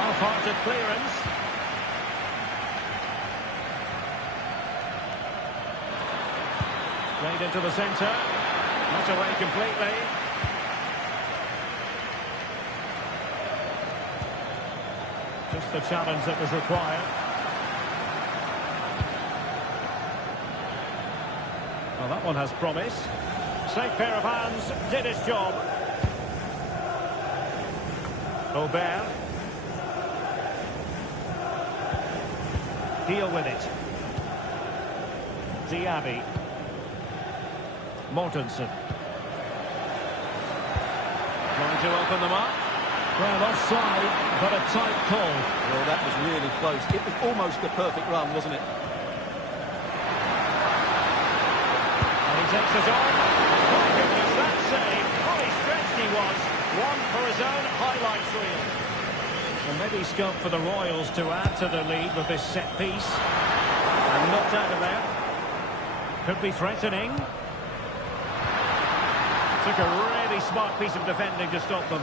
Half-hearted clearance. Played into the centre. Not away completely. Just the challenge that was required. Well, that one has promise. Safe pair of hands, did its job. Aubert. Deal with it. Diaby. Mortensen. Trying to open them up. Well, offside, but a tight call. Well, that was really close. It was almost the perfect run, wasn't it? And he takes it on. My goodness, that save. Fully stretched he was. One for his own highlights reel. And maybe scope for the Royals to add to the lead with this set piece. And knocked out of there. Could be threatening. Took a really smart piece of defending to stop them.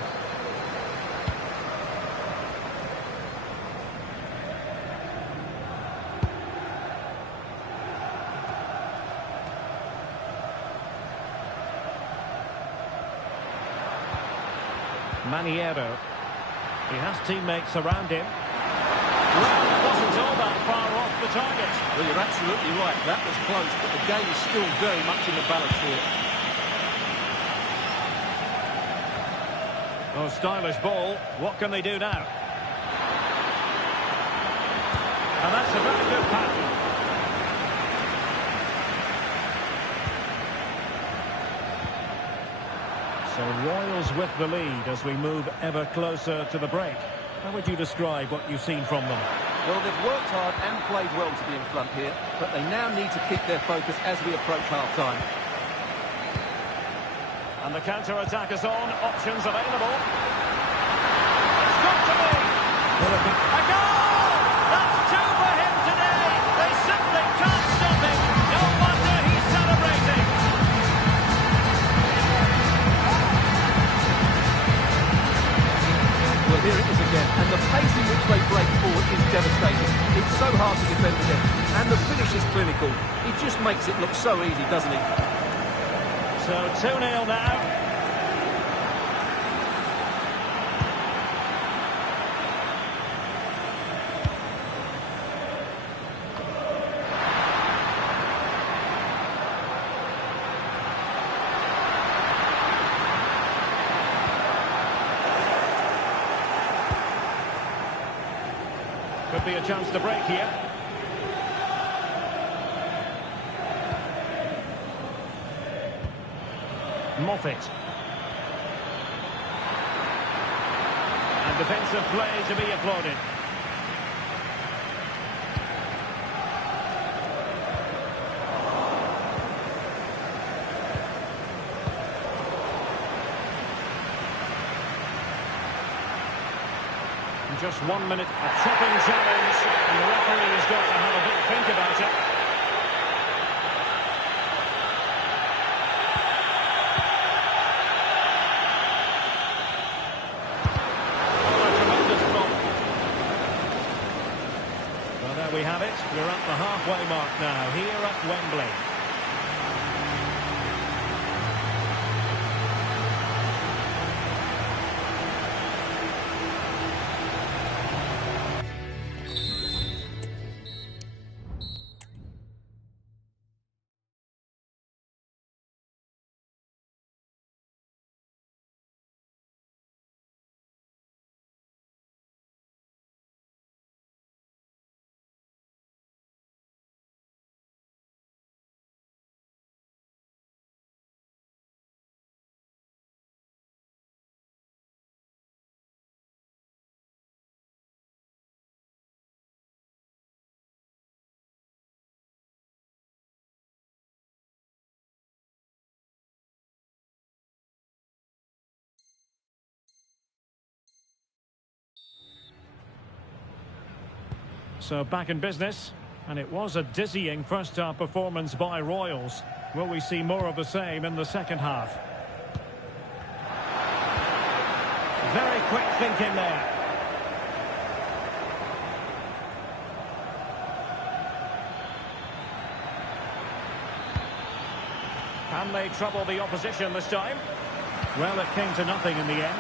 Maniero. He has teammates around him. Well, it wasn't all that far off the target. Well, you're absolutely right. That was close, but the game is still very much in the balance here. Oh, stylish ball. What can they do now? And that's a very good pattern. So Royals with the lead as we move ever closer to the break. How would you describe what you've seen from them? Well, they've worked hard and played well to be in front here, but they now need to keep their focus as we approach half-time. And the counter-attack is on. Options available. It's got to be! A goal! That's two for him today! They simply can't stop him! No wonder he's celebrating! Well, here it is again, and the pace in which they break forward is devastating. It's so hard to defend against, and the finish is clinical. He just makes it look so easy, doesn't he? So 2-0 now. Could be a chance to break here. Moffat. And defensive play to be applauded. Just 1 minute, a chopping challenge, and the referee has got to have a big think about it. Oh, a tremendous block. Well, there we have it. We're at the halfway mark now, here at Wembley. So back in business, and it was a dizzying first-half performance by Royals. Will we see more of the same in the second half? Very quick thinking there. Can they trouble the opposition this time? Well, it came to nothing in the end.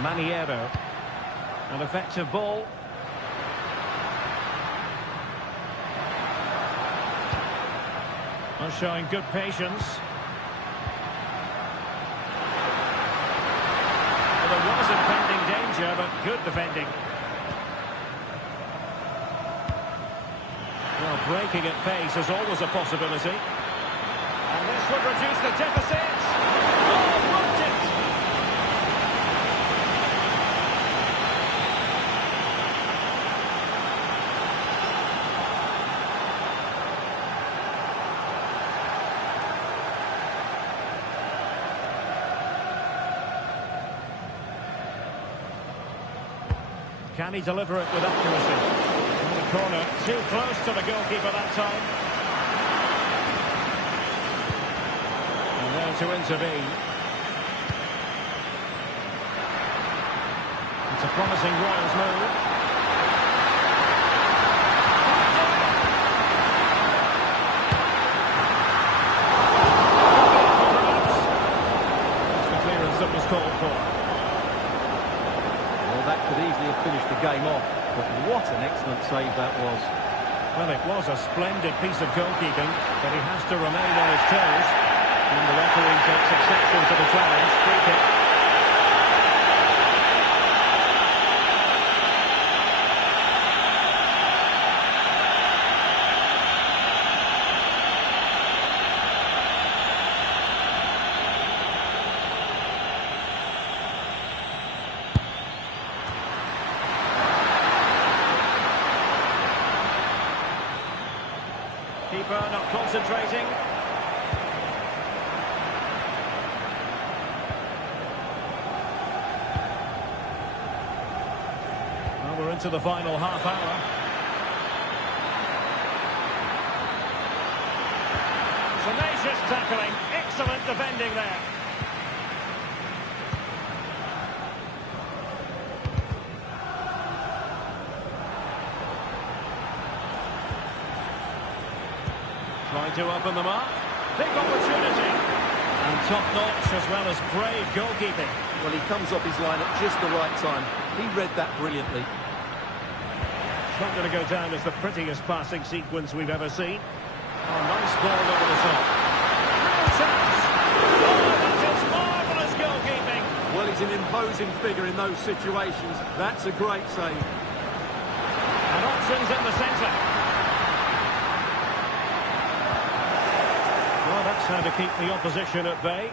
Maniero. An effective ball. Well, showing good patience. Well, there was impending danger, but good defending. Well, breaking at pace is always a possibility. And this would reduce the deficit. Oh, blocked it! Can he deliver it with accuracy? In the corner, too close to the goalkeeper that time. And there to intervene. It's a promising Royals move. That's the clearance that was called for. Well, that could easily have finished the game off, but what an excellent save that was. Well, it was a splendid piece of goalkeeping, but he has to remain on his toes. And the referee takes exception to the challenge. Free kick. Keeper not concentrating. Well, we're into the final half hour. Tenacious tackling. Excellent defending there. Trying to open them up. Big opportunity. And top-notch as well as brave goalkeeping. Well, he comes off his line at just the right time. He read that brilliantly. It's not going to go down as the prettiest passing sequence we've ever seen. Oh, nice ball over the top. Real chance. Oh, that is marvellous goalkeeping. Well, he's an imposing figure in those situations. That's a great save. And options in the centre. Well, that's how to keep the opposition at bay.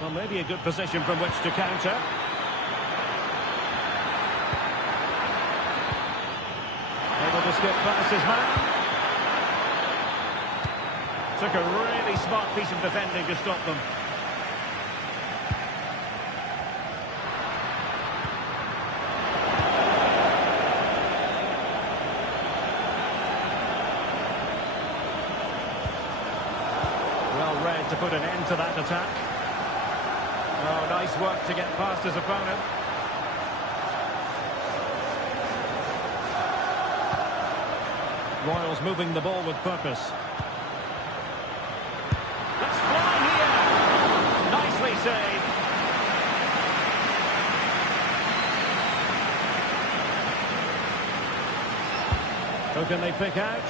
Well, maybe a good position from which to counter. Able to skip past his man. Took a really smart piece of defending to stop them. Well read to put an end to that attack. Oh, nice work to get past his opponent. Royals moving the ball with purpose. Let's fly here! Nicely saved. Who can they pick out?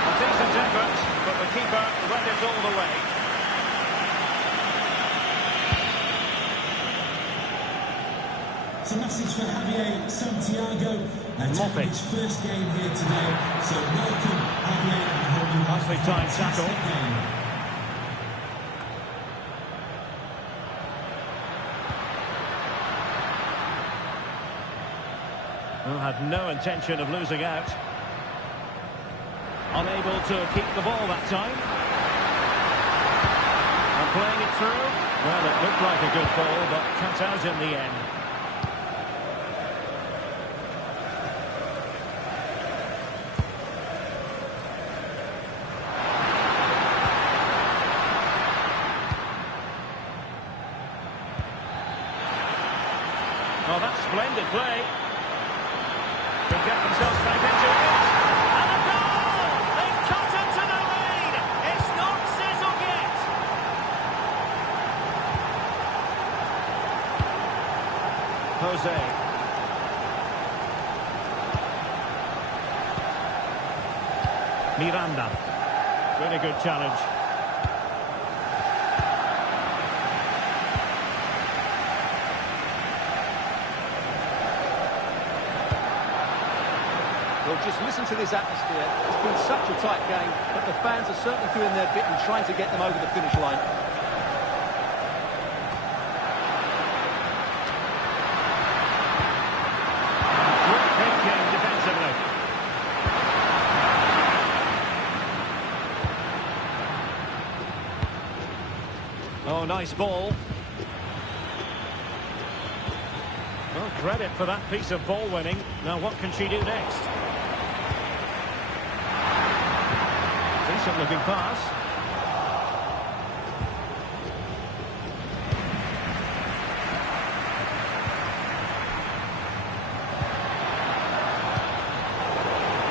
A decent effort, but the keeper read it all the way. It's a message for Javier Santiago, taking his first game here today. So welcome, Javier, and I hope you have Nicely timed a tackle. fantastic game. Well, had no intention of losing out. Unable to keep the ball that time. And playing it through. Well, it looked like a good ball, but cut out in the end. Oh, that's splendid play. They get themselves back into it. And a goal! They cut into the lead! It's not sizzled yet! Jose. Miranda. Really good challenge. Well, just listen to this atmosphere. It's been such a tight game, but the fans are certainly doing their bit and trying to get them over the finish line. Great thinking defensively. Oh, nice ball. Well, credit for that piece of ball winning. Now what can she do next? Decent looking pass.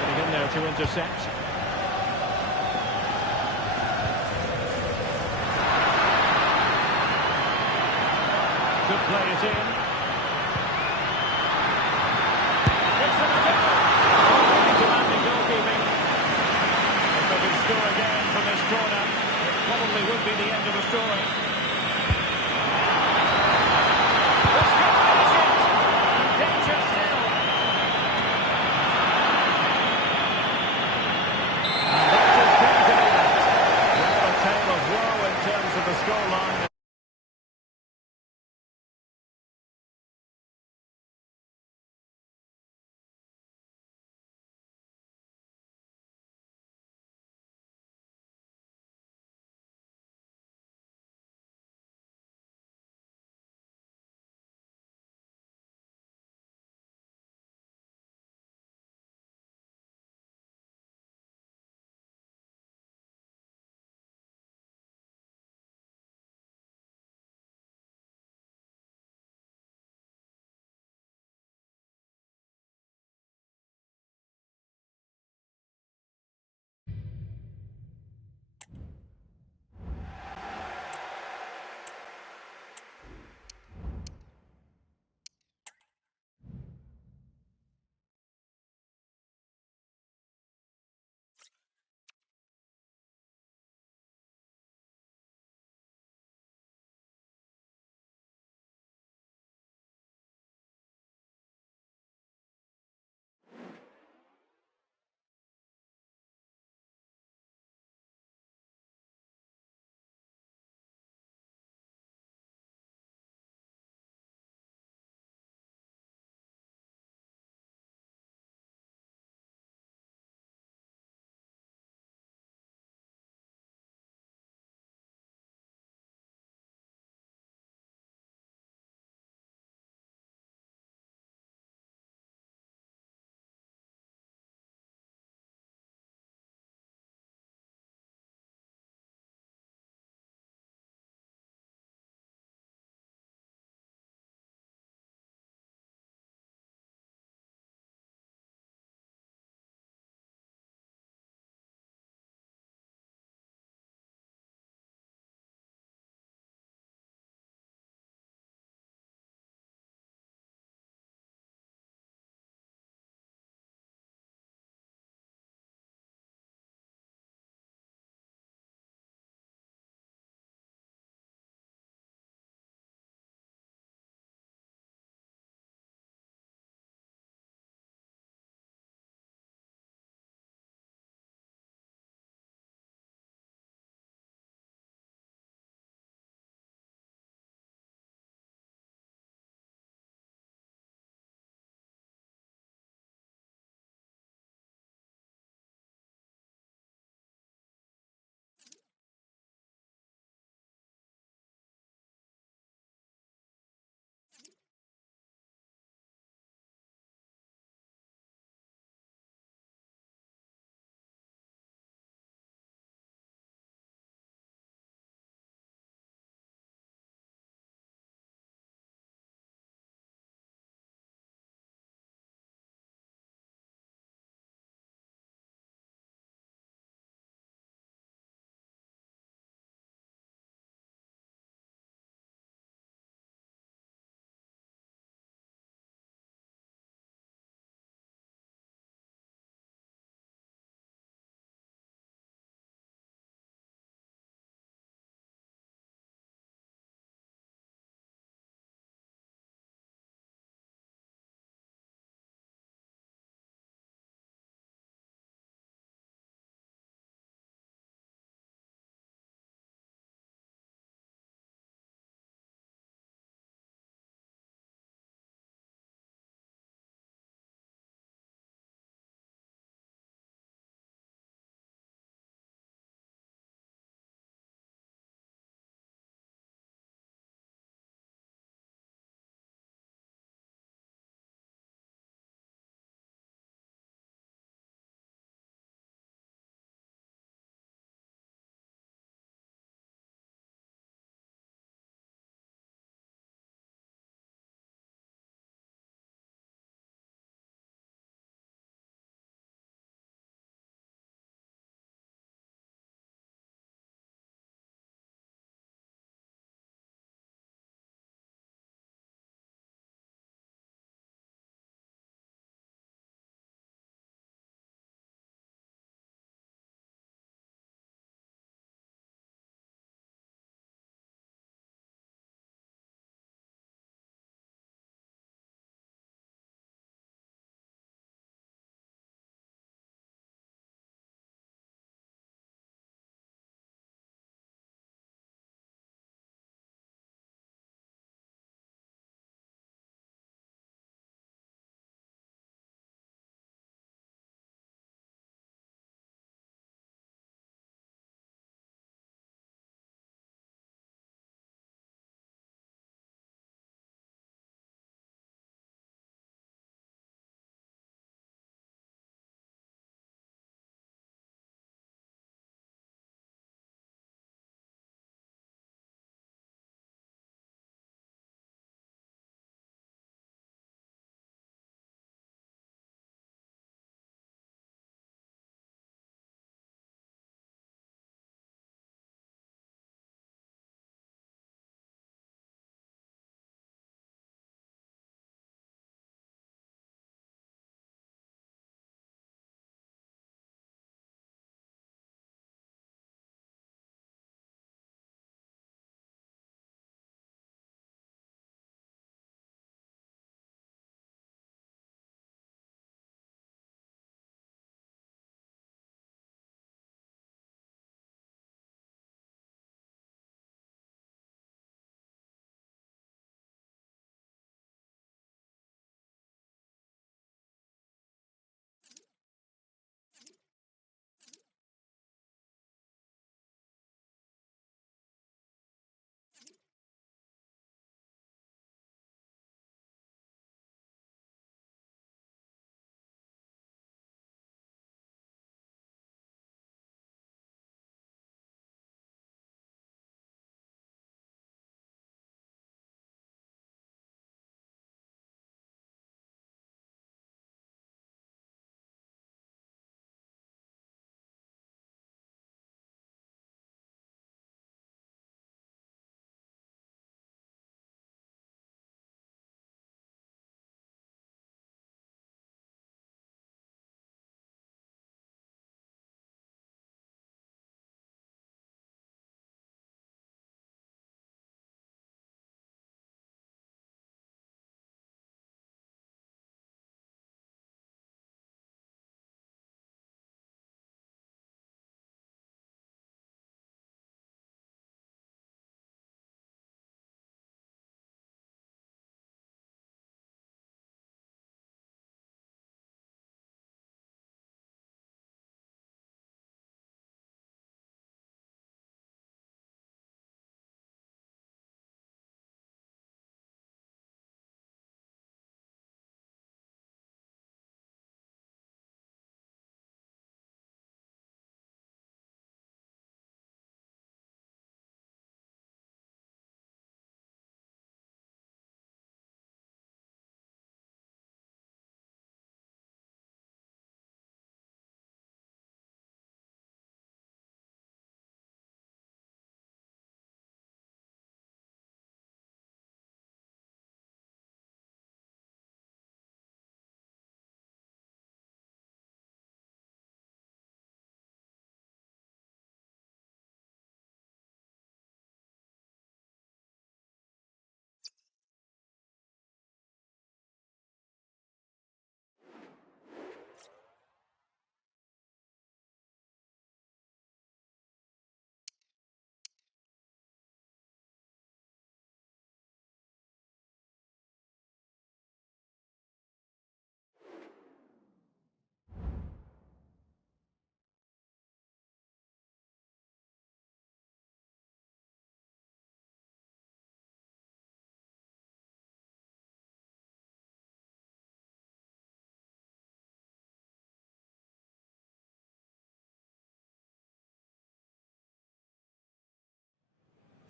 Getting in there to intercept. Could play it in. It's in the middle. Really commanding goalkeeping. If they can score again from this corner, it probably would be the end of the story. This could finish it. And danger still. And that just came to be that. Well, a tale of woe in terms of the scoreline.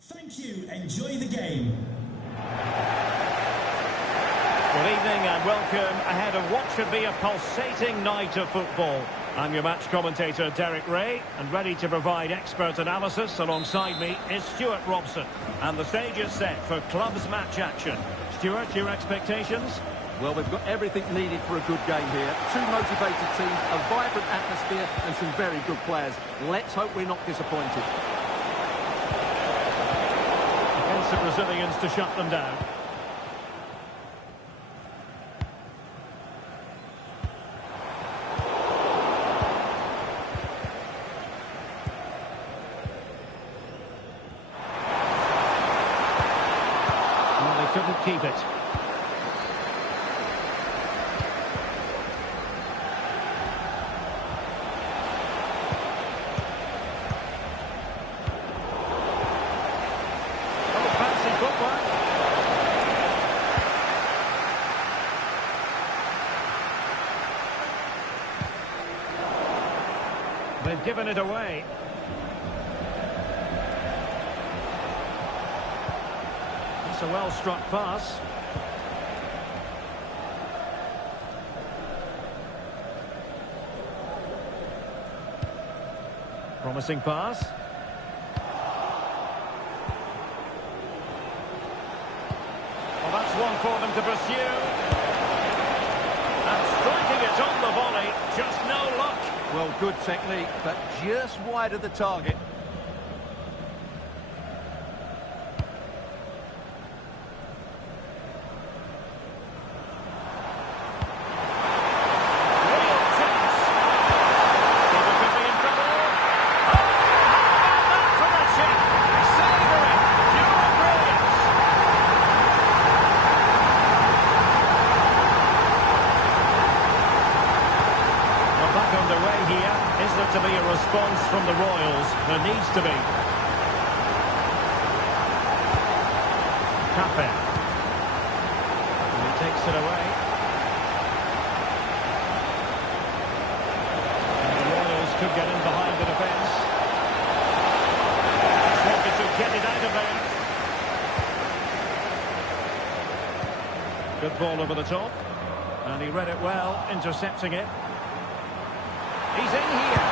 Thank you. Enjoy the game. Good evening and welcome ahead of what should be a pulsating night of football. I'm your match commentator Derek Ray, and ready to provide expert analysis alongside me is Stuart Robson. And the stage is set for clubs match action. Stuart, your expectations? Well, we've got everything needed for a good game here. Two motivated teams, a vibrant atmosphere and some very good players. Let's hope we're not disappointed. Against the Brazilians to shut them down. Couldn't keep it. Oh, fancy footwork. They've given it away. It's a well-struck pass. Promising pass. Well, that's one for them to pursue. And striking it on the volley, just no luck. Well, good technique, but just wide of the target. To be a response from the Royals, there needs to be. Cafe. And he takes it away. And the Royals could get in behind the defence. Just wanted to get it out of there. Good ball over the top. And he read it well, intercepting it. He's in here.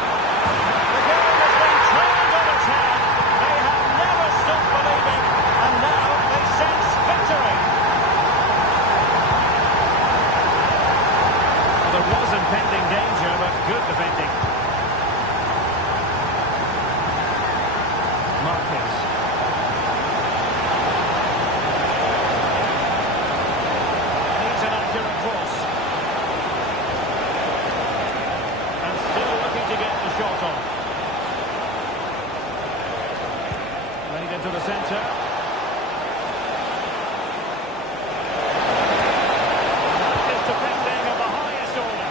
The game has been turned on its head. They have never stopped believing, and now they sense victory. Well, there was impending danger, but good defending. Marquez. Needs an accurate cross. To get the shot on. Played into the centre. That is defending of the highest order.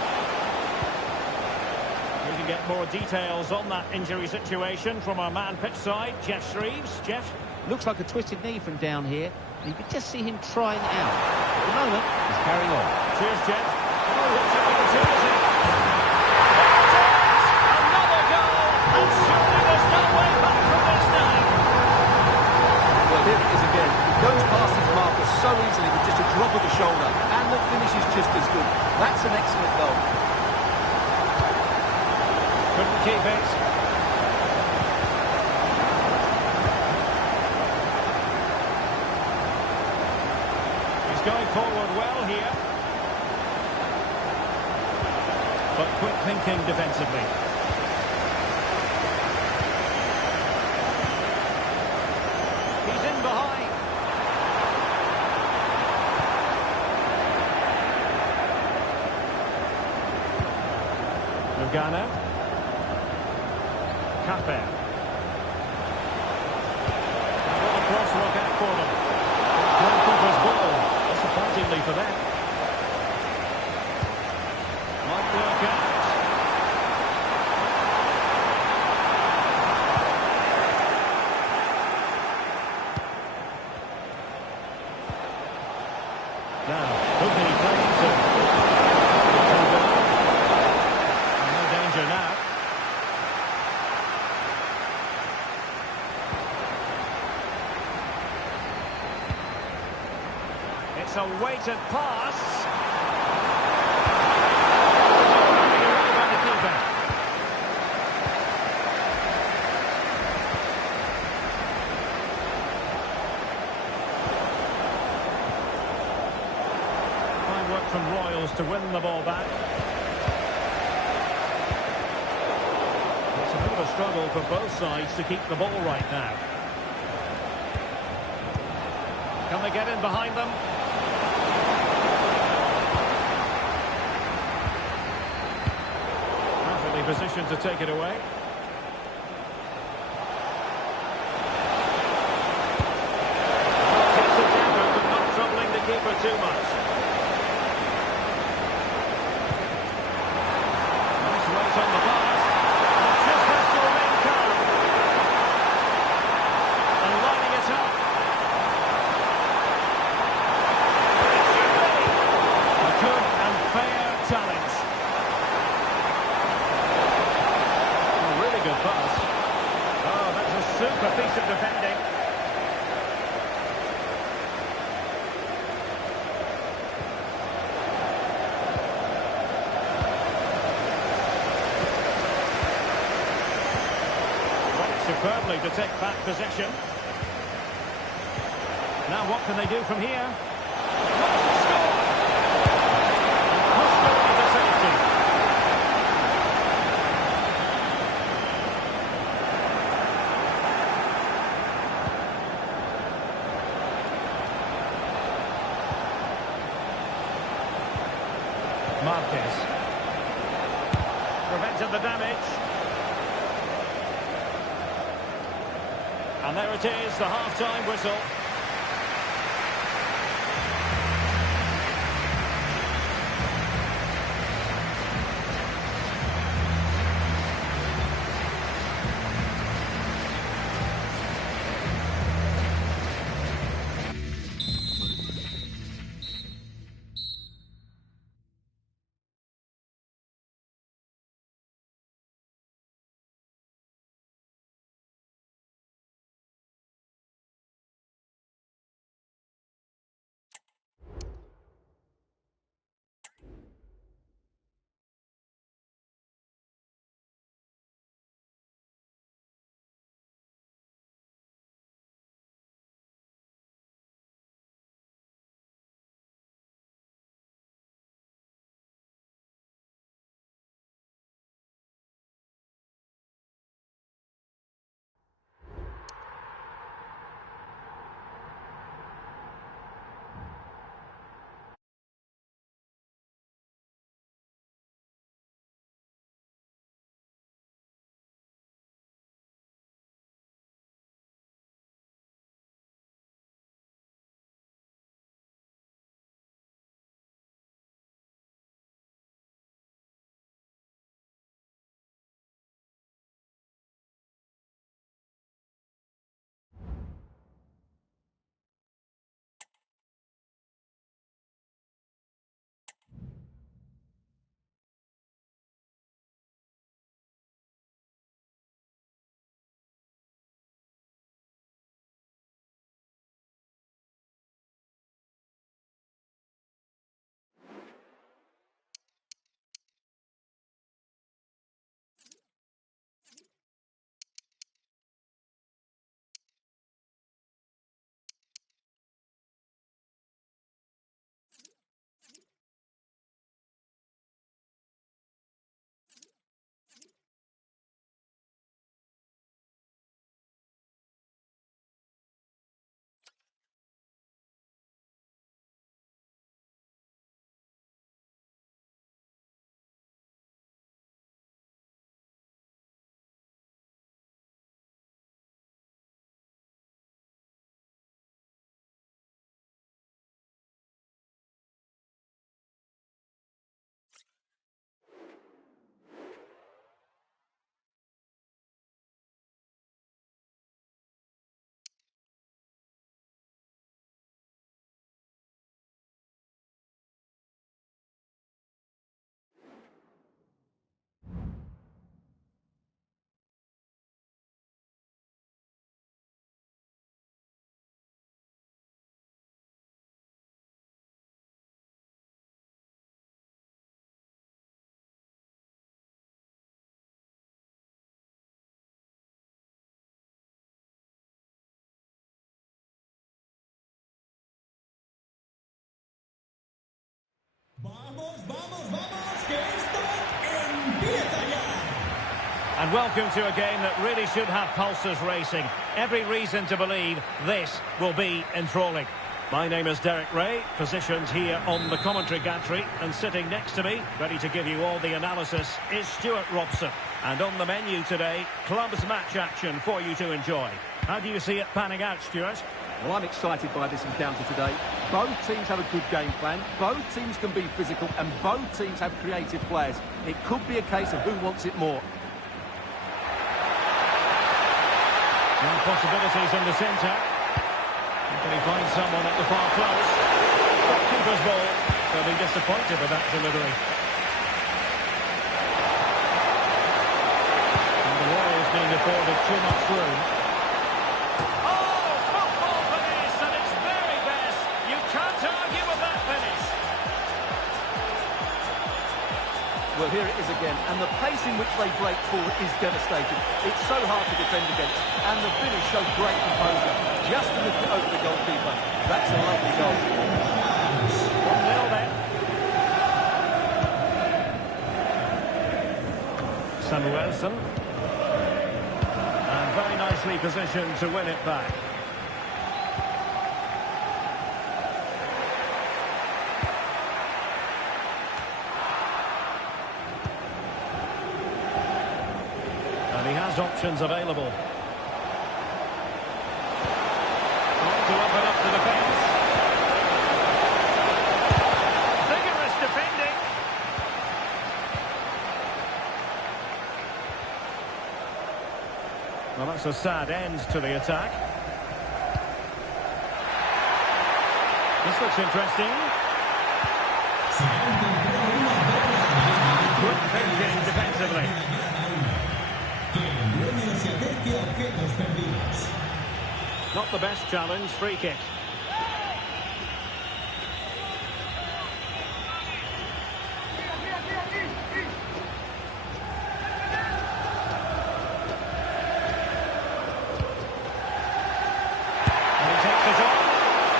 We can get more details on that injury situation from our man pitch side, Jeff Shreves. Jeff? Looks like a twisted knee from down here. You could just see him trying it out. At the moment, he's carrying on. Cheers, Jeff. Oh, what's an opportunity? And surely there's no way back from this now. Well, here it is again. He goes past his marker so easily with just a drop of the shoulder. And the finish is just as good. That's an excellent goal. Couldn't keep it. He's going forward well here. But quick thinking defensively. Behind. Lugano. Cafe. What a cross look out for them. Goalkeeper's ball. Disappointingly for them. Might work out. Now, could be playing to Joga. No danger now. a weighted pass. By the keeper. Fine work from Royals to win the ball back. It's a bit of a struggle for both sides to keep the ball right now. Can they get in behind them? Perfectly positioned to take it away. Takes it down, but not troubling the keeper too much. Nice weight on the pass. Just has to remain calm. And lining it up. Good and fair challenge. A really good pass. Oh, that's a super piece of defending. Won it superbly to take back possession. Now what can they do from here? Marquez. Prevented the damage. And there it is, the half-time whistle. Vamos, vamos, vamos, que esto empieza ya. And welcome to a game that really should have pulses racing. Every reason to believe this will be enthralling. My name is Derek Ray, positioned here on the commentary gantry, and sitting next to me, ready to give you all the analysis, is Stuart Robson. And on the menu today, clubs match action for you to enjoy. How do you see it panning out, Stuart? Well, I'm excited by this encounter today. Both teams have a good game plan, both teams can be physical, and both teams have creative players. It could be a case of who wants it more. No possibilities in the centre. Can he find someone at the far post? Keeper's ball. They'll be disappointed with that delivery. And the Royals being afforded too much room. Well, here it is again, and the pace in which they break forward is devastating. It's so hard to defend against, and the finish showed great composure. Just to lift it over the goalkeeper. That's a lovely goal. 1-0 then. Samuelson. And very nicely positioned to win it back. He has options available. Trying to open up the defence. Vigorous defending. Well, that's a sad end to the attack. This looks interesting. Good thinking defensively. Not the best challenge, free kick. And he takes it on.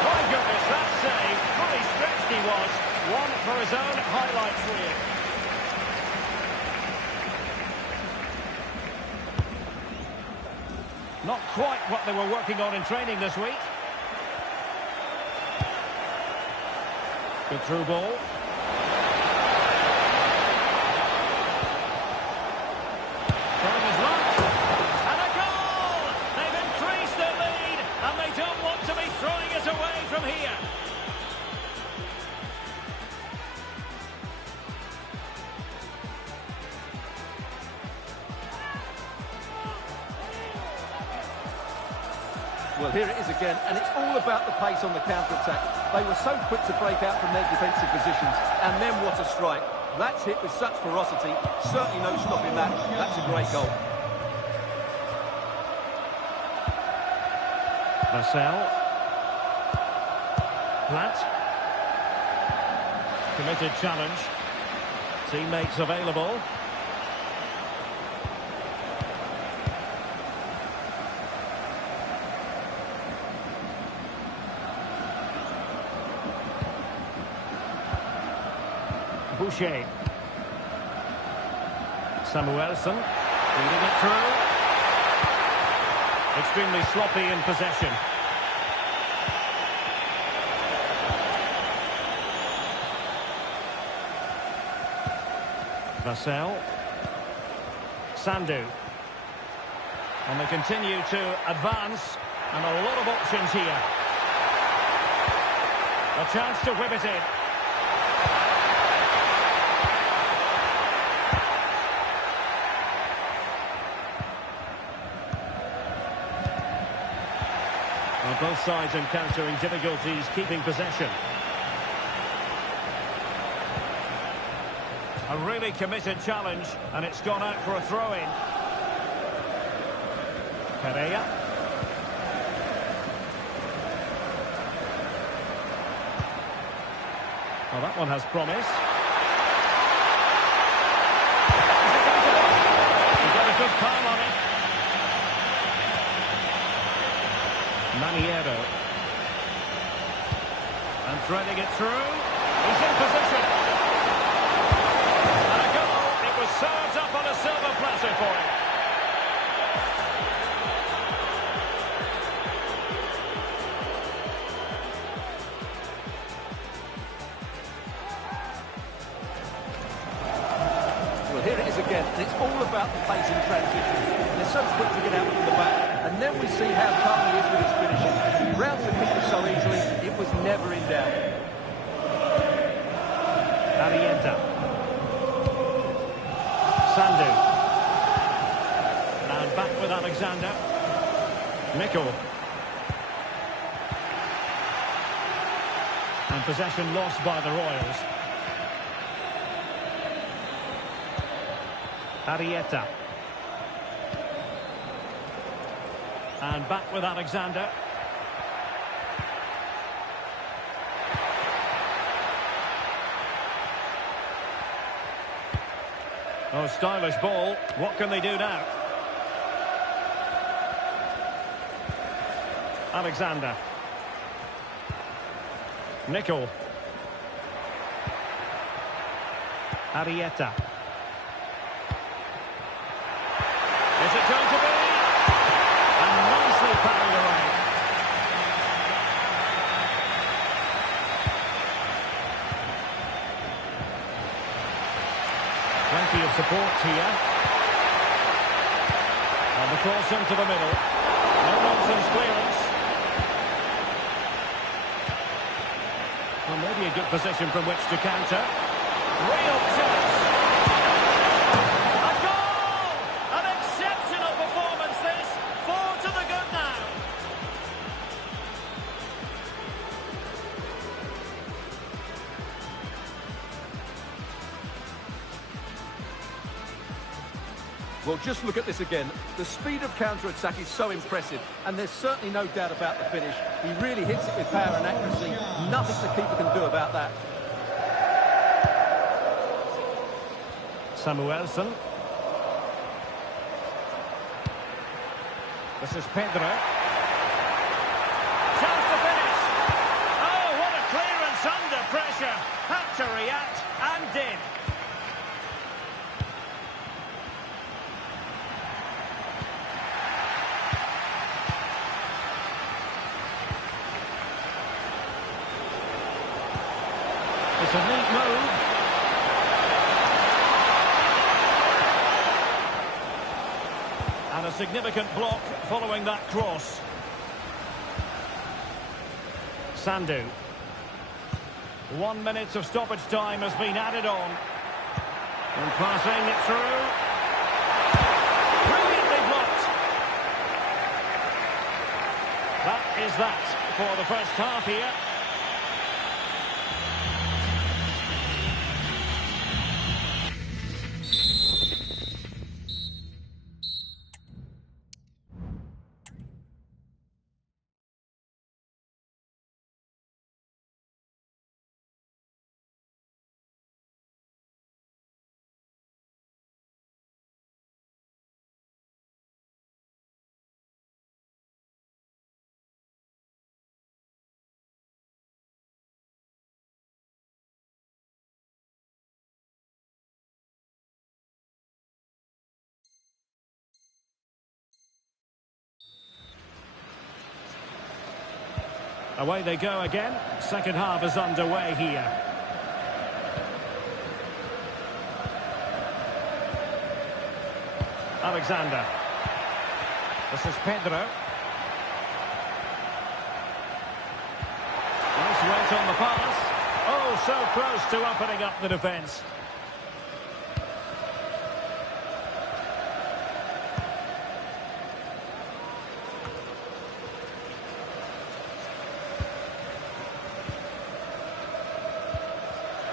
My goodness, that save. Fully stretched he was. One for his own highlights reel. Not quite what they were working on in training this week. Good through ball. Trying his luck. And a goal! They've increased their lead, and they don't want to be throwing it away from here. Well, here it is again, and it's all about the pace on the counter-attack. They were so quick to break out from their defensive positions, and then what a strike. That's hit with such ferocity, certainly no stopping that. That's a great goal. Marcel. Plant. Committed challenge. Teammates available. Boucher. Samuelson leading it through. Extremely sloppy in possession. Marcel. Sandu. And they continue to advance, and a lot of options here. A chance to whip it in. Well, both sides encountering difficulties keeping possession. A really committed challenge, and it's gone out for a throw-in. Pereira. Well, that one has promise. He got a good palm on it. Maniero. And threading it through. He's in position. Served up on a silver platter for him. Well, here it is again, and it's all about the pace in transition. They're so quick to get out from the back, and then we see how calm he is with his finishing. He rounds the keeper so easily, it was never in doubt. Arienta. Sandu. And back with Alexander. Mikel. And possession lost by the Royals. Arieta. And back with Alexander. Oh, stylish ball. What can they do now? Alexander. Mikel. Arieta. Is it going to be? And nicely parried away. Plenty of support here. And the cross into the middle. No nonsense clearance. Well, maybe a good position from which to counter. Real chance. A goal! An exceptional performance this. 4 to the good now. Well, just look at this again. The speed of counter-attack is so impressive, and there's certainly no doubt about the finish. He really hits it with power and accuracy. Nothing the keeper can do about that. Samuelson. This is Pedro. Chance to finish. Oh, what a clearance under pressure. Had to react and did. It's a neat move. And a significant block following that cross. Sandu. 1 minute of stoppage time has been added on. And passing it through. Brilliantly blocked. That is that for the first half here. Away they go again. Second half is underway here. Alexander. This is Pedro. Nice weight on the pass. Oh, so close to opening up the defence.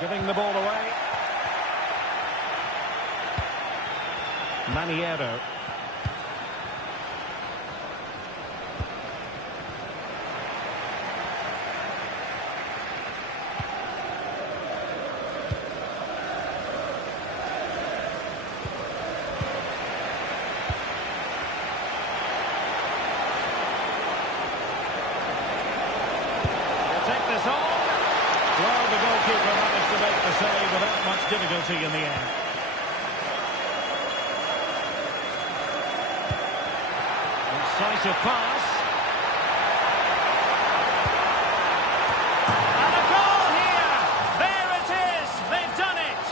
Giving the ball away. Maniero. They'll take this on. Well, the goalkeeper managed to make the save without much difficulty in the end. decisive pass. And a goal here! There it is! They've done it!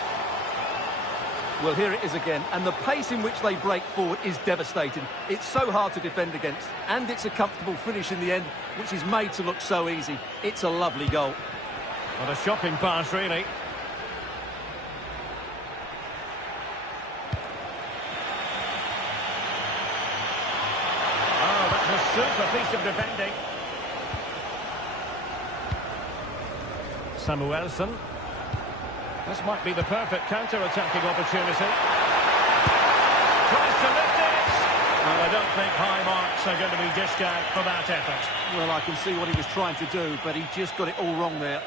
Well, here it is again, and the pace in which they break forward is devastating. It's so hard to defend against, and it's a comfortable finish in the end, which is made to look so easy. It's a lovely goal. What a shocking pass, really. Oh, that's a super piece of defending. Samuelson. This might be the perfect counter-attacking opportunity. Tries to lift it. Well, I don't think high marks are going to be dished out for that effort. Well, I can see what he was trying to do, but he just got it all wrong there.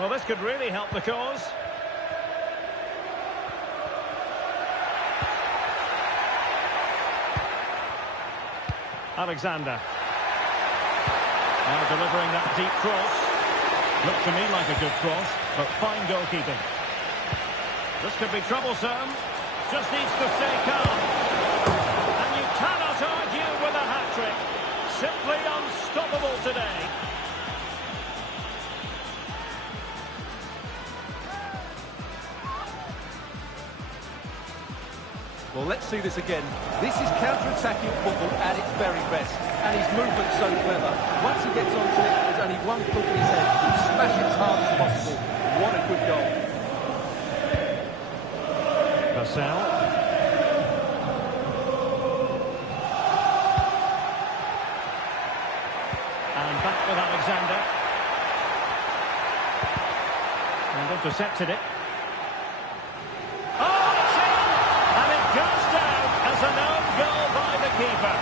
Well, this could really help the cause. Alexander. Now delivering that deep cross. Looked to me like a good cross, but fine goalkeeping. This could be troublesome. Just needs to stay calm. And you cannot argue with a hat-trick. Simply unstoppable today. Well, let's see this again. This is counter-attacking football at its very best. And his movement's so clever. Once he gets onto it, there's only one click in his head. Smash it as hard as possible. What a good goal. Marcel. And back with Alexander. And intercepted it. Goes down as an own goal by the keeper.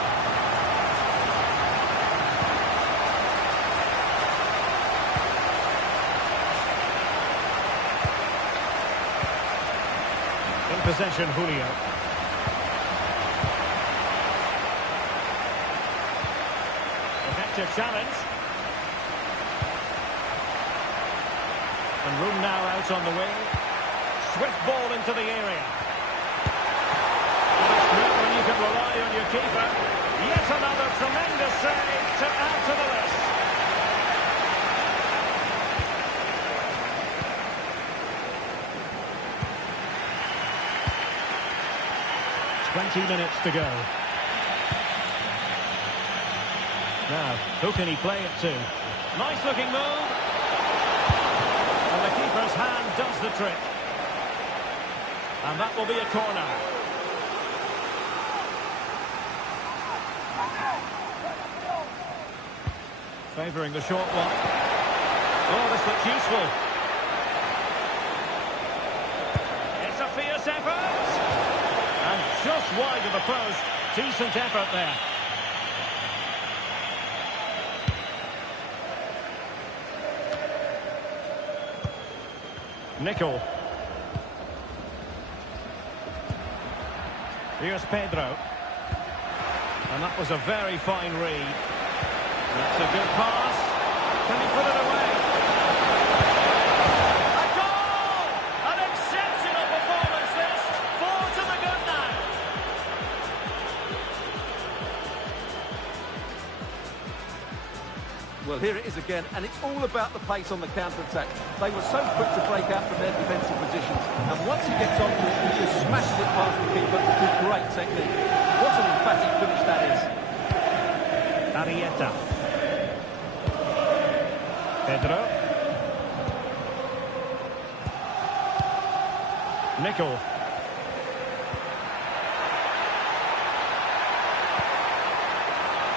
In possession, Julio. Effective challenge. And room now out on the wing. Swift ball into the area. When you can rely on your keeper. Yet another tremendous save to add to the list. "20 minutes to go. Now, who can he play it to? Nice looking move. And the keeper's hand does the trick. And that will be a corner. Favouring the short one. Oh, this looks useful. It's a fierce effort. And just wide of the post. Decent effort there. Nickel. Here's Pedro. And that was a very fine read. That's a good pass. Can he put it away? A goal! An exceptional performance this. 4 to the good now. Well, here it is again, and it's all about the pace on the counter-attack. They were so quick to break out from their defensive positions, and once he gets onto it, he just smashes it past the keeper with great technique. What an emphatic finish that is. Arietta. Pedro. Nickel.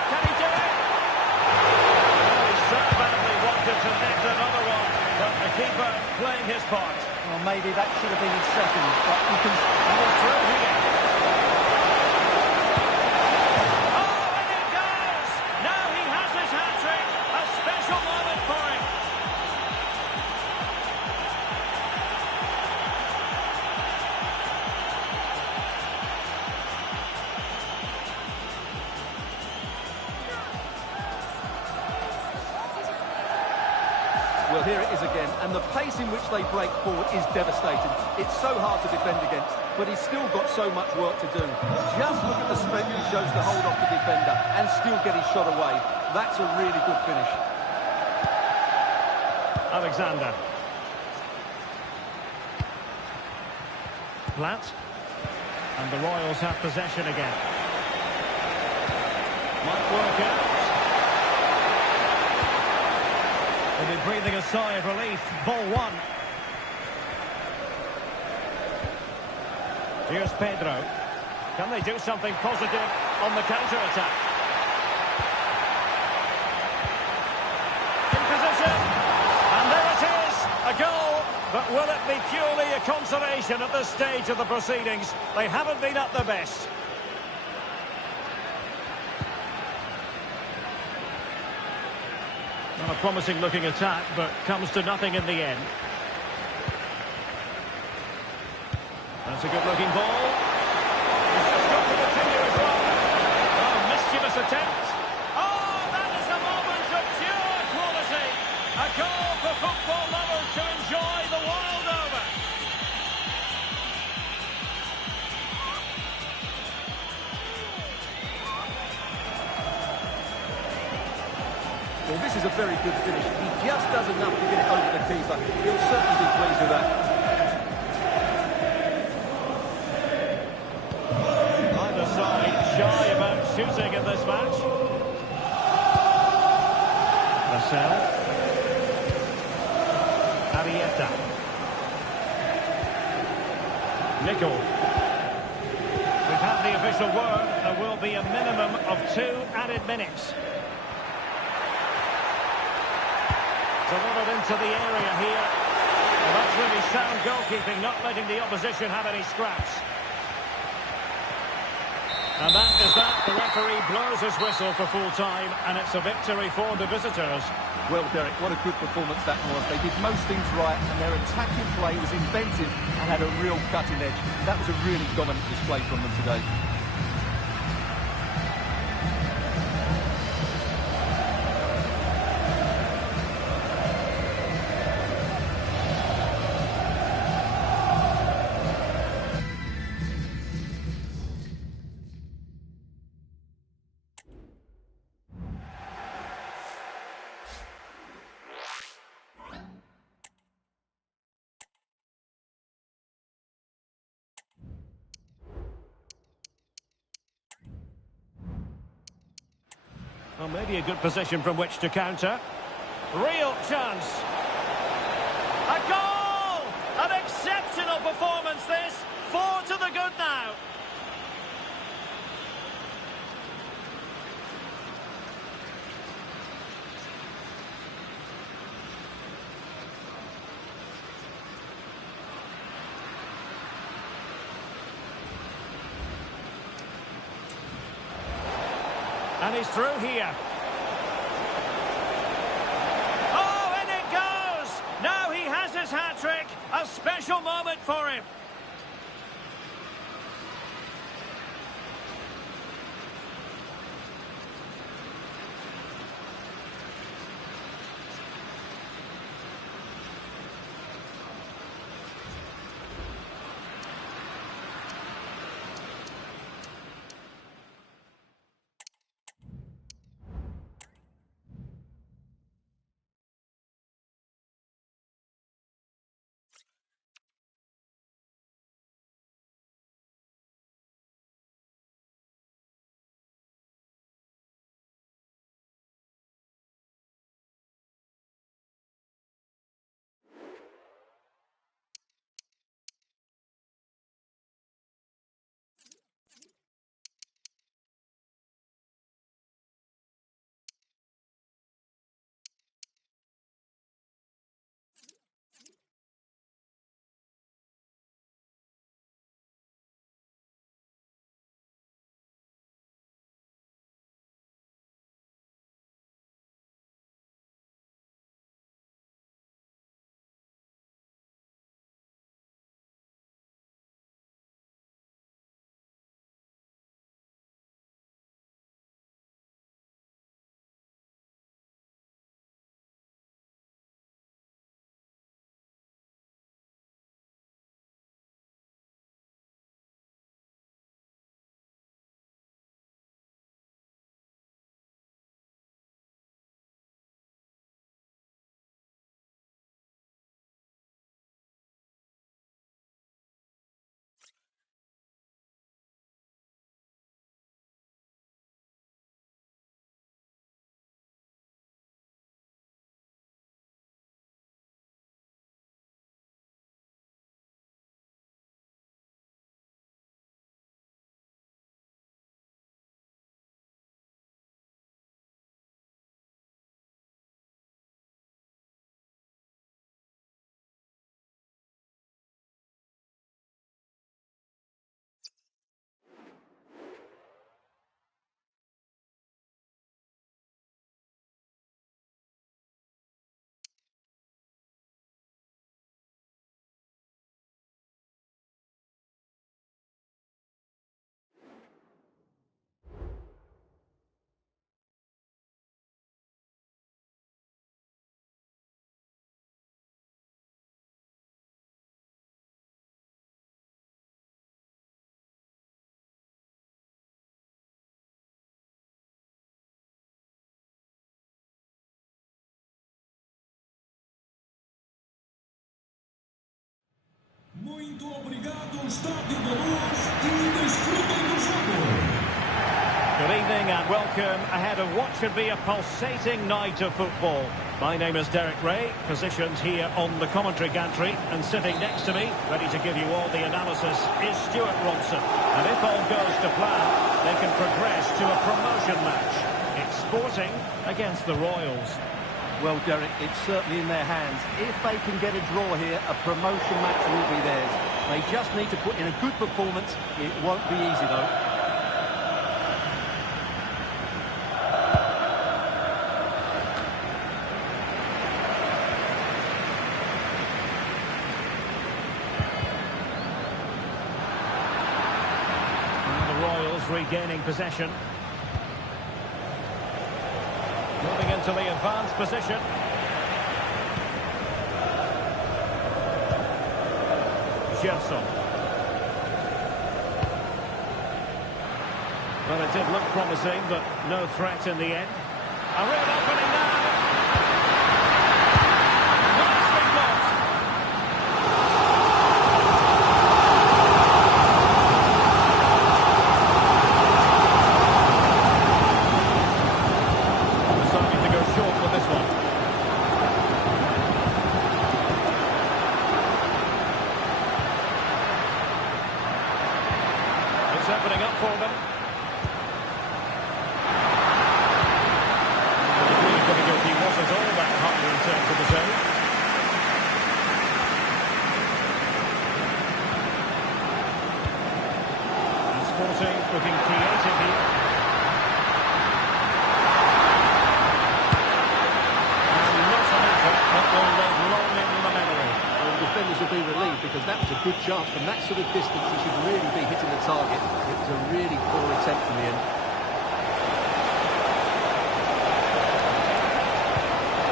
Can he do it? Oh, he so badly wanted to net another one, but the keeper playing his part. Well, maybe that should have been his second, but you can... And it's through here. Oh, and it goes! Now he has his hat-trick. A special moment for him. Well, Well, here it is again, and the pace in which they break forward is devastating. It's so hard to defend against, but he's still got so much work to do. Just look at the strength he shows to hold off the defender and still get his shot away. That's a really good finish. Alexander. Platt. And the Royals have possession again. Might work out. They'll be breathing a sigh of relief. Ball one. Here's Pedro. Can they do something positive on the counter-attack? In position. And there it is. A goal. But will it be purely a consolation at this stage of the proceedings? They haven't been at their best. Not a promising looking attack, but comes to nothing in the end. That's a good looking ball. He's just got to continue his run. Oh, mischievous attempt. Oh, that is a moment of pure quality. A goal for football lovers to enjoy the world over. Well, this is a very good finish. He just does enough to get it over the keeper. He'll certainly be pleased with that. Either side shy about shooting in this match. Lascelles. Arietta. Nickel. We've had the official word. There will be a minimum of 2 added minutes. Delivered into the area here. Well, that's really sound goalkeeping, not letting the opposition have any scraps. And that is that. The referee blows his whistle for full time, and it's a victory for the visitors. Well, Derek, what a good performance that was. They did most things right, and their attacking play was inventive and had a real cutting edge. That was a really dominant display from them today. Well, maybe a good position from which to counter. Real chance. A goal! An exceptional performance this. 4 to the good now. And he's through here. Oh, and it goes! Now he has his hat-trick. A special moment for him. Muito obrigado, Estádio da Luz, e desfrutem do jogo. Good evening and welcome ahead of what should be a pulsating night of football. My name is Derek Ray, positioned here on the commentary gantry, and sitting next to me, ready to give you all the analysis, is Stuart Robson. And if all goes to plan, they can progress to a promotion match. It's Sporting against the Royals. Well, Derek, it's certainly in their hands. If they can get a draw here, a promotion match will be theirs. They just need to put in a good performance. It won't be easy, though. Regaining possession. Moving into the advanced position. Gerson. Well, it did look promising, but no threat in the end. A real opening now. Nicely blocked. Opening up for them. The difficulty wasn't all that high in terms of the zone. And Sporting looking creative here. And not an effort that will live long in the memory. Well, the defenders will be relieved because that was a good chance. From that sort of distance, he should really be hitting the target. It was a really poor attempt in the end.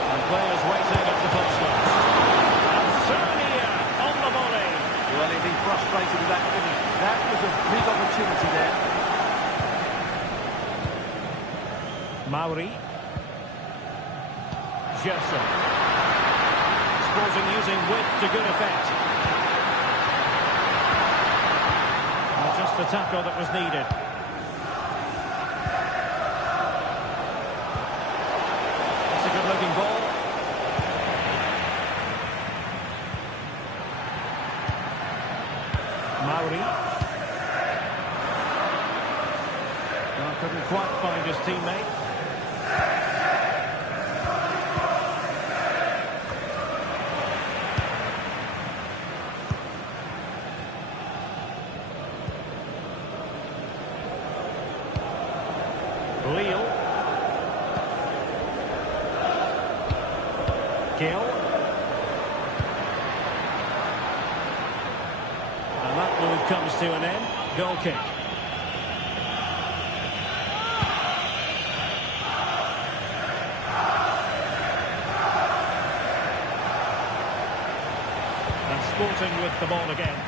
And players waiting at the touchline. And Serbia on the volley. Well, he'd been frustrated with that finish. That was a big opportunity there. Mauri. Gerson. Sporting using width to good effect. Just the tackle that was needed. It's a good-looking ball. Mauri. Well, couldn't quite find his teammate. Lille. Gill. And that move comes to an end. Goal kick. And Sporting with the ball again.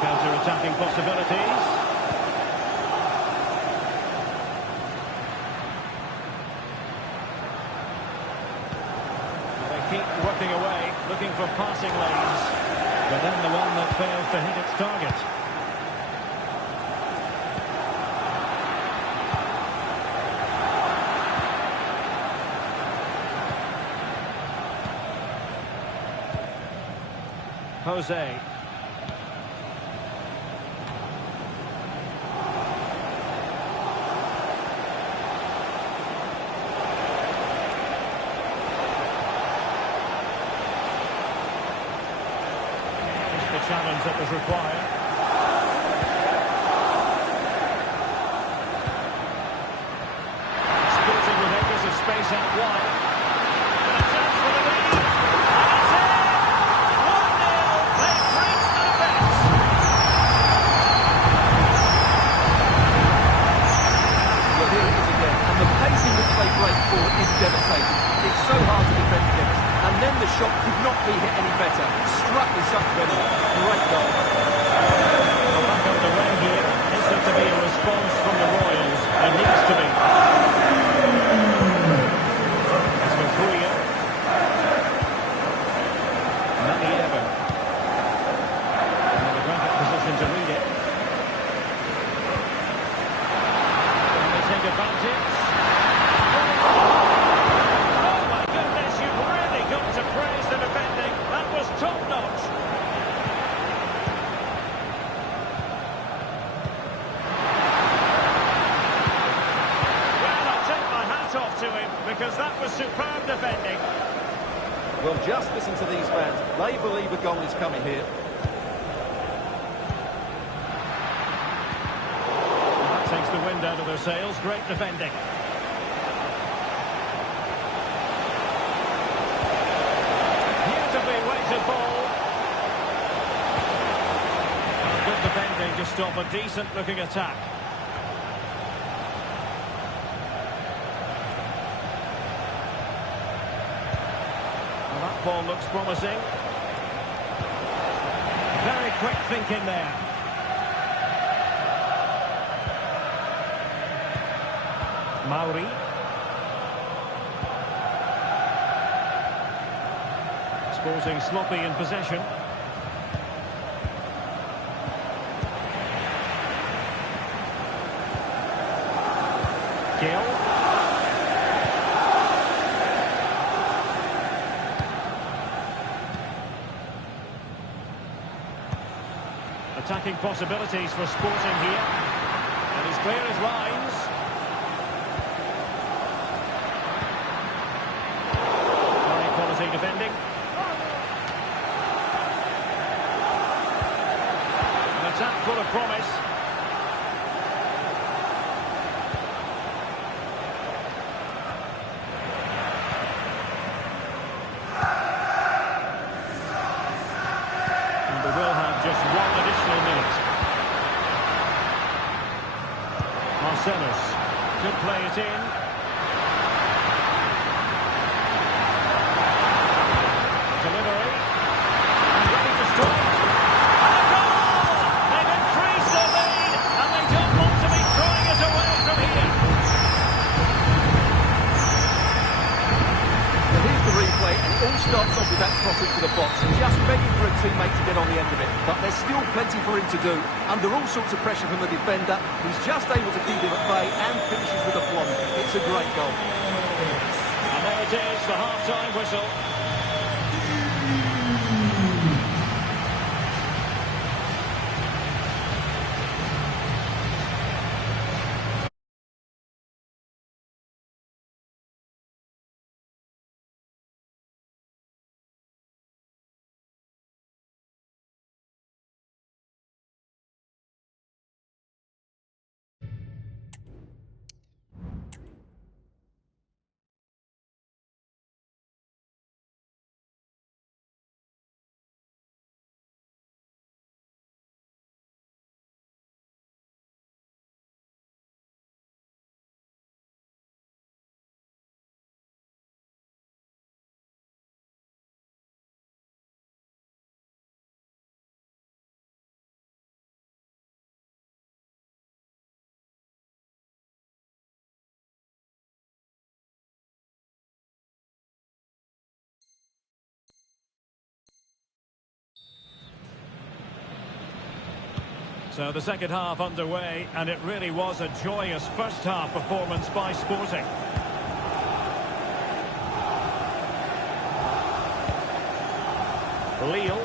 Counter-attacking possibilities. They keep working away, looking for passing lanes, but then the one that fails to hit its target. Jose. Challenge that was required. Sporting with acres of space out wide. And a chance for the lead. And it's in! 1-0. They've reached the defence. Well, here it is again. And the pace in which they break forward is devastating. It's so hard to defend against. And then the shot could not be hit any better. Struck with such venom. Great goal. Well, back underway here. Is there to be a response from the Royals? There needs to be. As we're 3 these fans. They believe a goal is coming here. That takes the wind out of their sails. Great defending. Beautifully weighted ball. Good defending to stop a decent-looking attack. Well, that ball looks promising. Very quick thinking there. Mauri. Sporting sloppy in possession. Gill. Attacking possibilities for Sporting here. And he's clear as lines. High quality defending. An attack full of promise. And they will have just one additional minute. Marcellus could play it in. Delivery. And ready to strike. And a goal! They've increased their lead, and they don't want to be throwing it away from here. Well, here's the replay, and it all starts off with that cross into the box, just begging for a teammate to get on the end of it. But there's still plenty for him to do. Under all sorts of pressure from the defender, he's just able to keep him at bay and finishes with a plum. It's a great goal. And there it is, the half-time whistle. So the second half underway, and it really was a joyous first half performance by Sporting. Lille.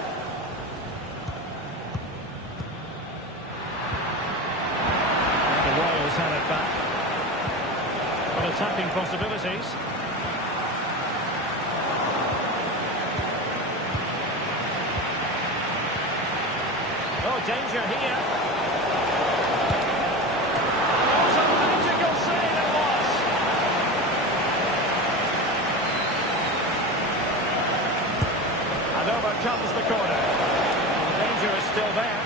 The Royals had it back. But attacking possibilities. Oh, danger here. What a magical save it was. And over comes the corner. The danger is still there.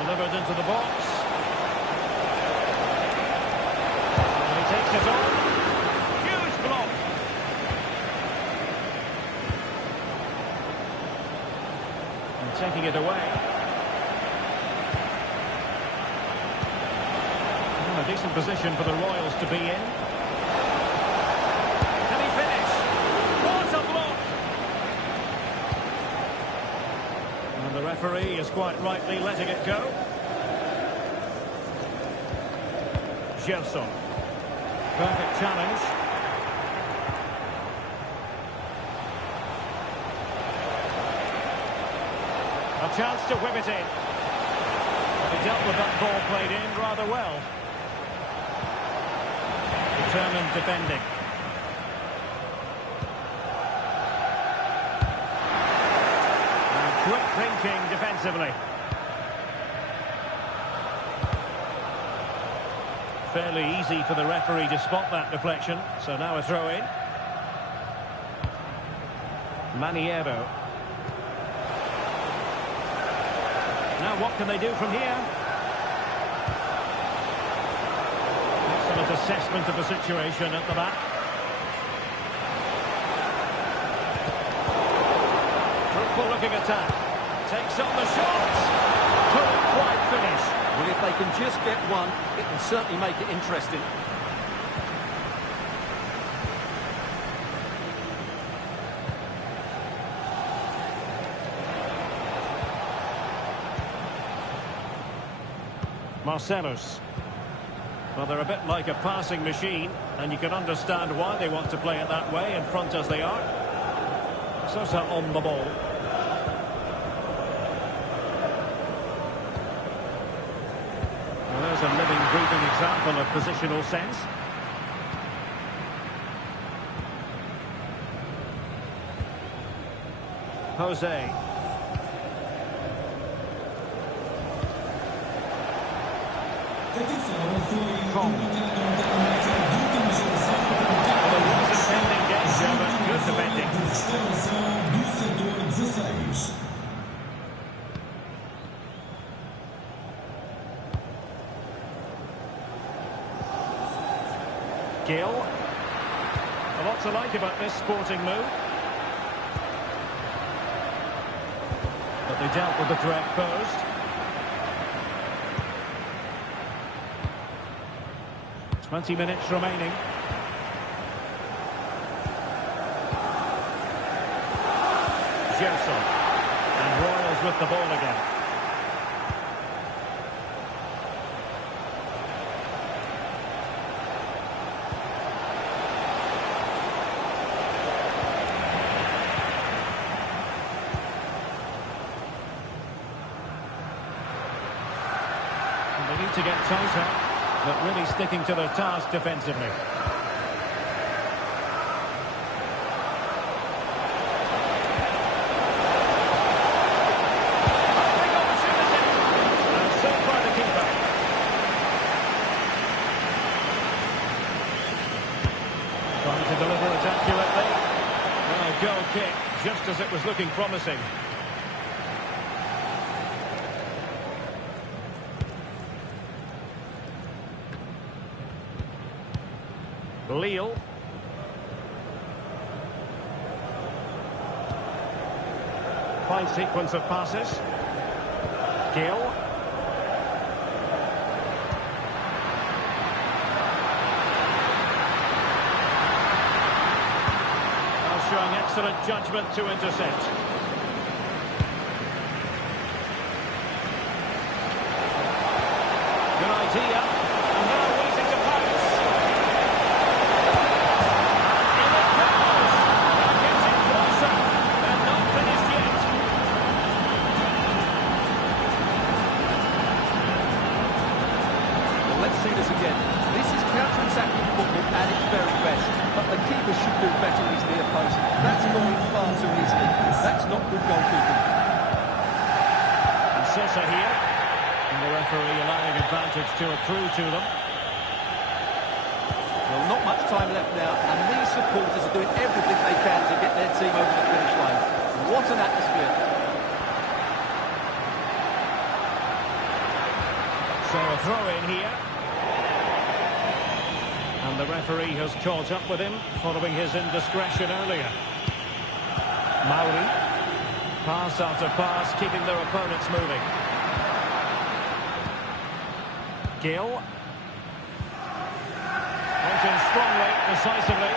Delivered into the box. And he takes it on. Huge block. Taking it away. A decent position for the Royals to be in. Can he finish? What a block! And the referee is quite rightly letting it go. Gerson. Perfect challenge. A chance to whip it in. He dealt with that ball played in rather well. He Determined defending. And quick thinking defensively. Fairly easy for the referee to spot that deflection. So now a throw in. Maniero. Now what can they do from here? Excellent assessment of the situation at the back. Fruitful looking attack. Takes on the shot. Couldn't quite finish. Well, if they can just get one, it will certainly make it interesting. Marcellus. Well, they're a bit like a passing machine, and you can understand why they want to play it that way, in front as they are. Sosa on the ball. Well, there's a living, breathing example of positional sense. Jose. Kong. Well, it was a pending danger, but good defending. Gill. A lot to like about this sporting move. But they dealt with the threat posed. Twenty minutes remaining. Gerson. And Royals with the ball again. They need to get tighter, but really sticking to their task defensively. Big opportunity, and saved by the keeper. Trying to deliver it accurately. And a goal kick, just as it was looking promising. Lille. Fine sequence of passes. Gill. Now showing excellent judgment to intercept. Good idea. And now waiting to pounce. Counter-attacking football at its very best, but the keeper should do better when he's near post. That's going far too easily. That's not good goalkeeping. And Sosa here, and the referee allowing advantage to accrue to them. Well, not much time left now, and these supporters are doing everything they can to get their team over the finish line. What an atmosphere. So a throw in here. And the referee has caught up with him following his indiscretion earlier. Mauri. Pass after pass, keeping their opponents moving. Gill. Entering strongly, decisively.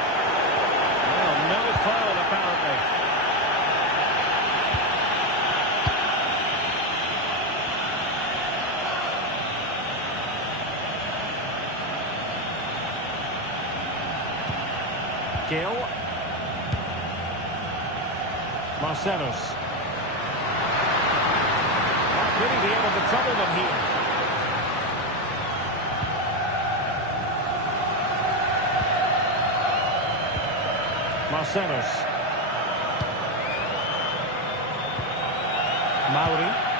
Well, no foul apparently. Gill. Marcellus. Might really be able to trouble them here. Marcellus. Mauri.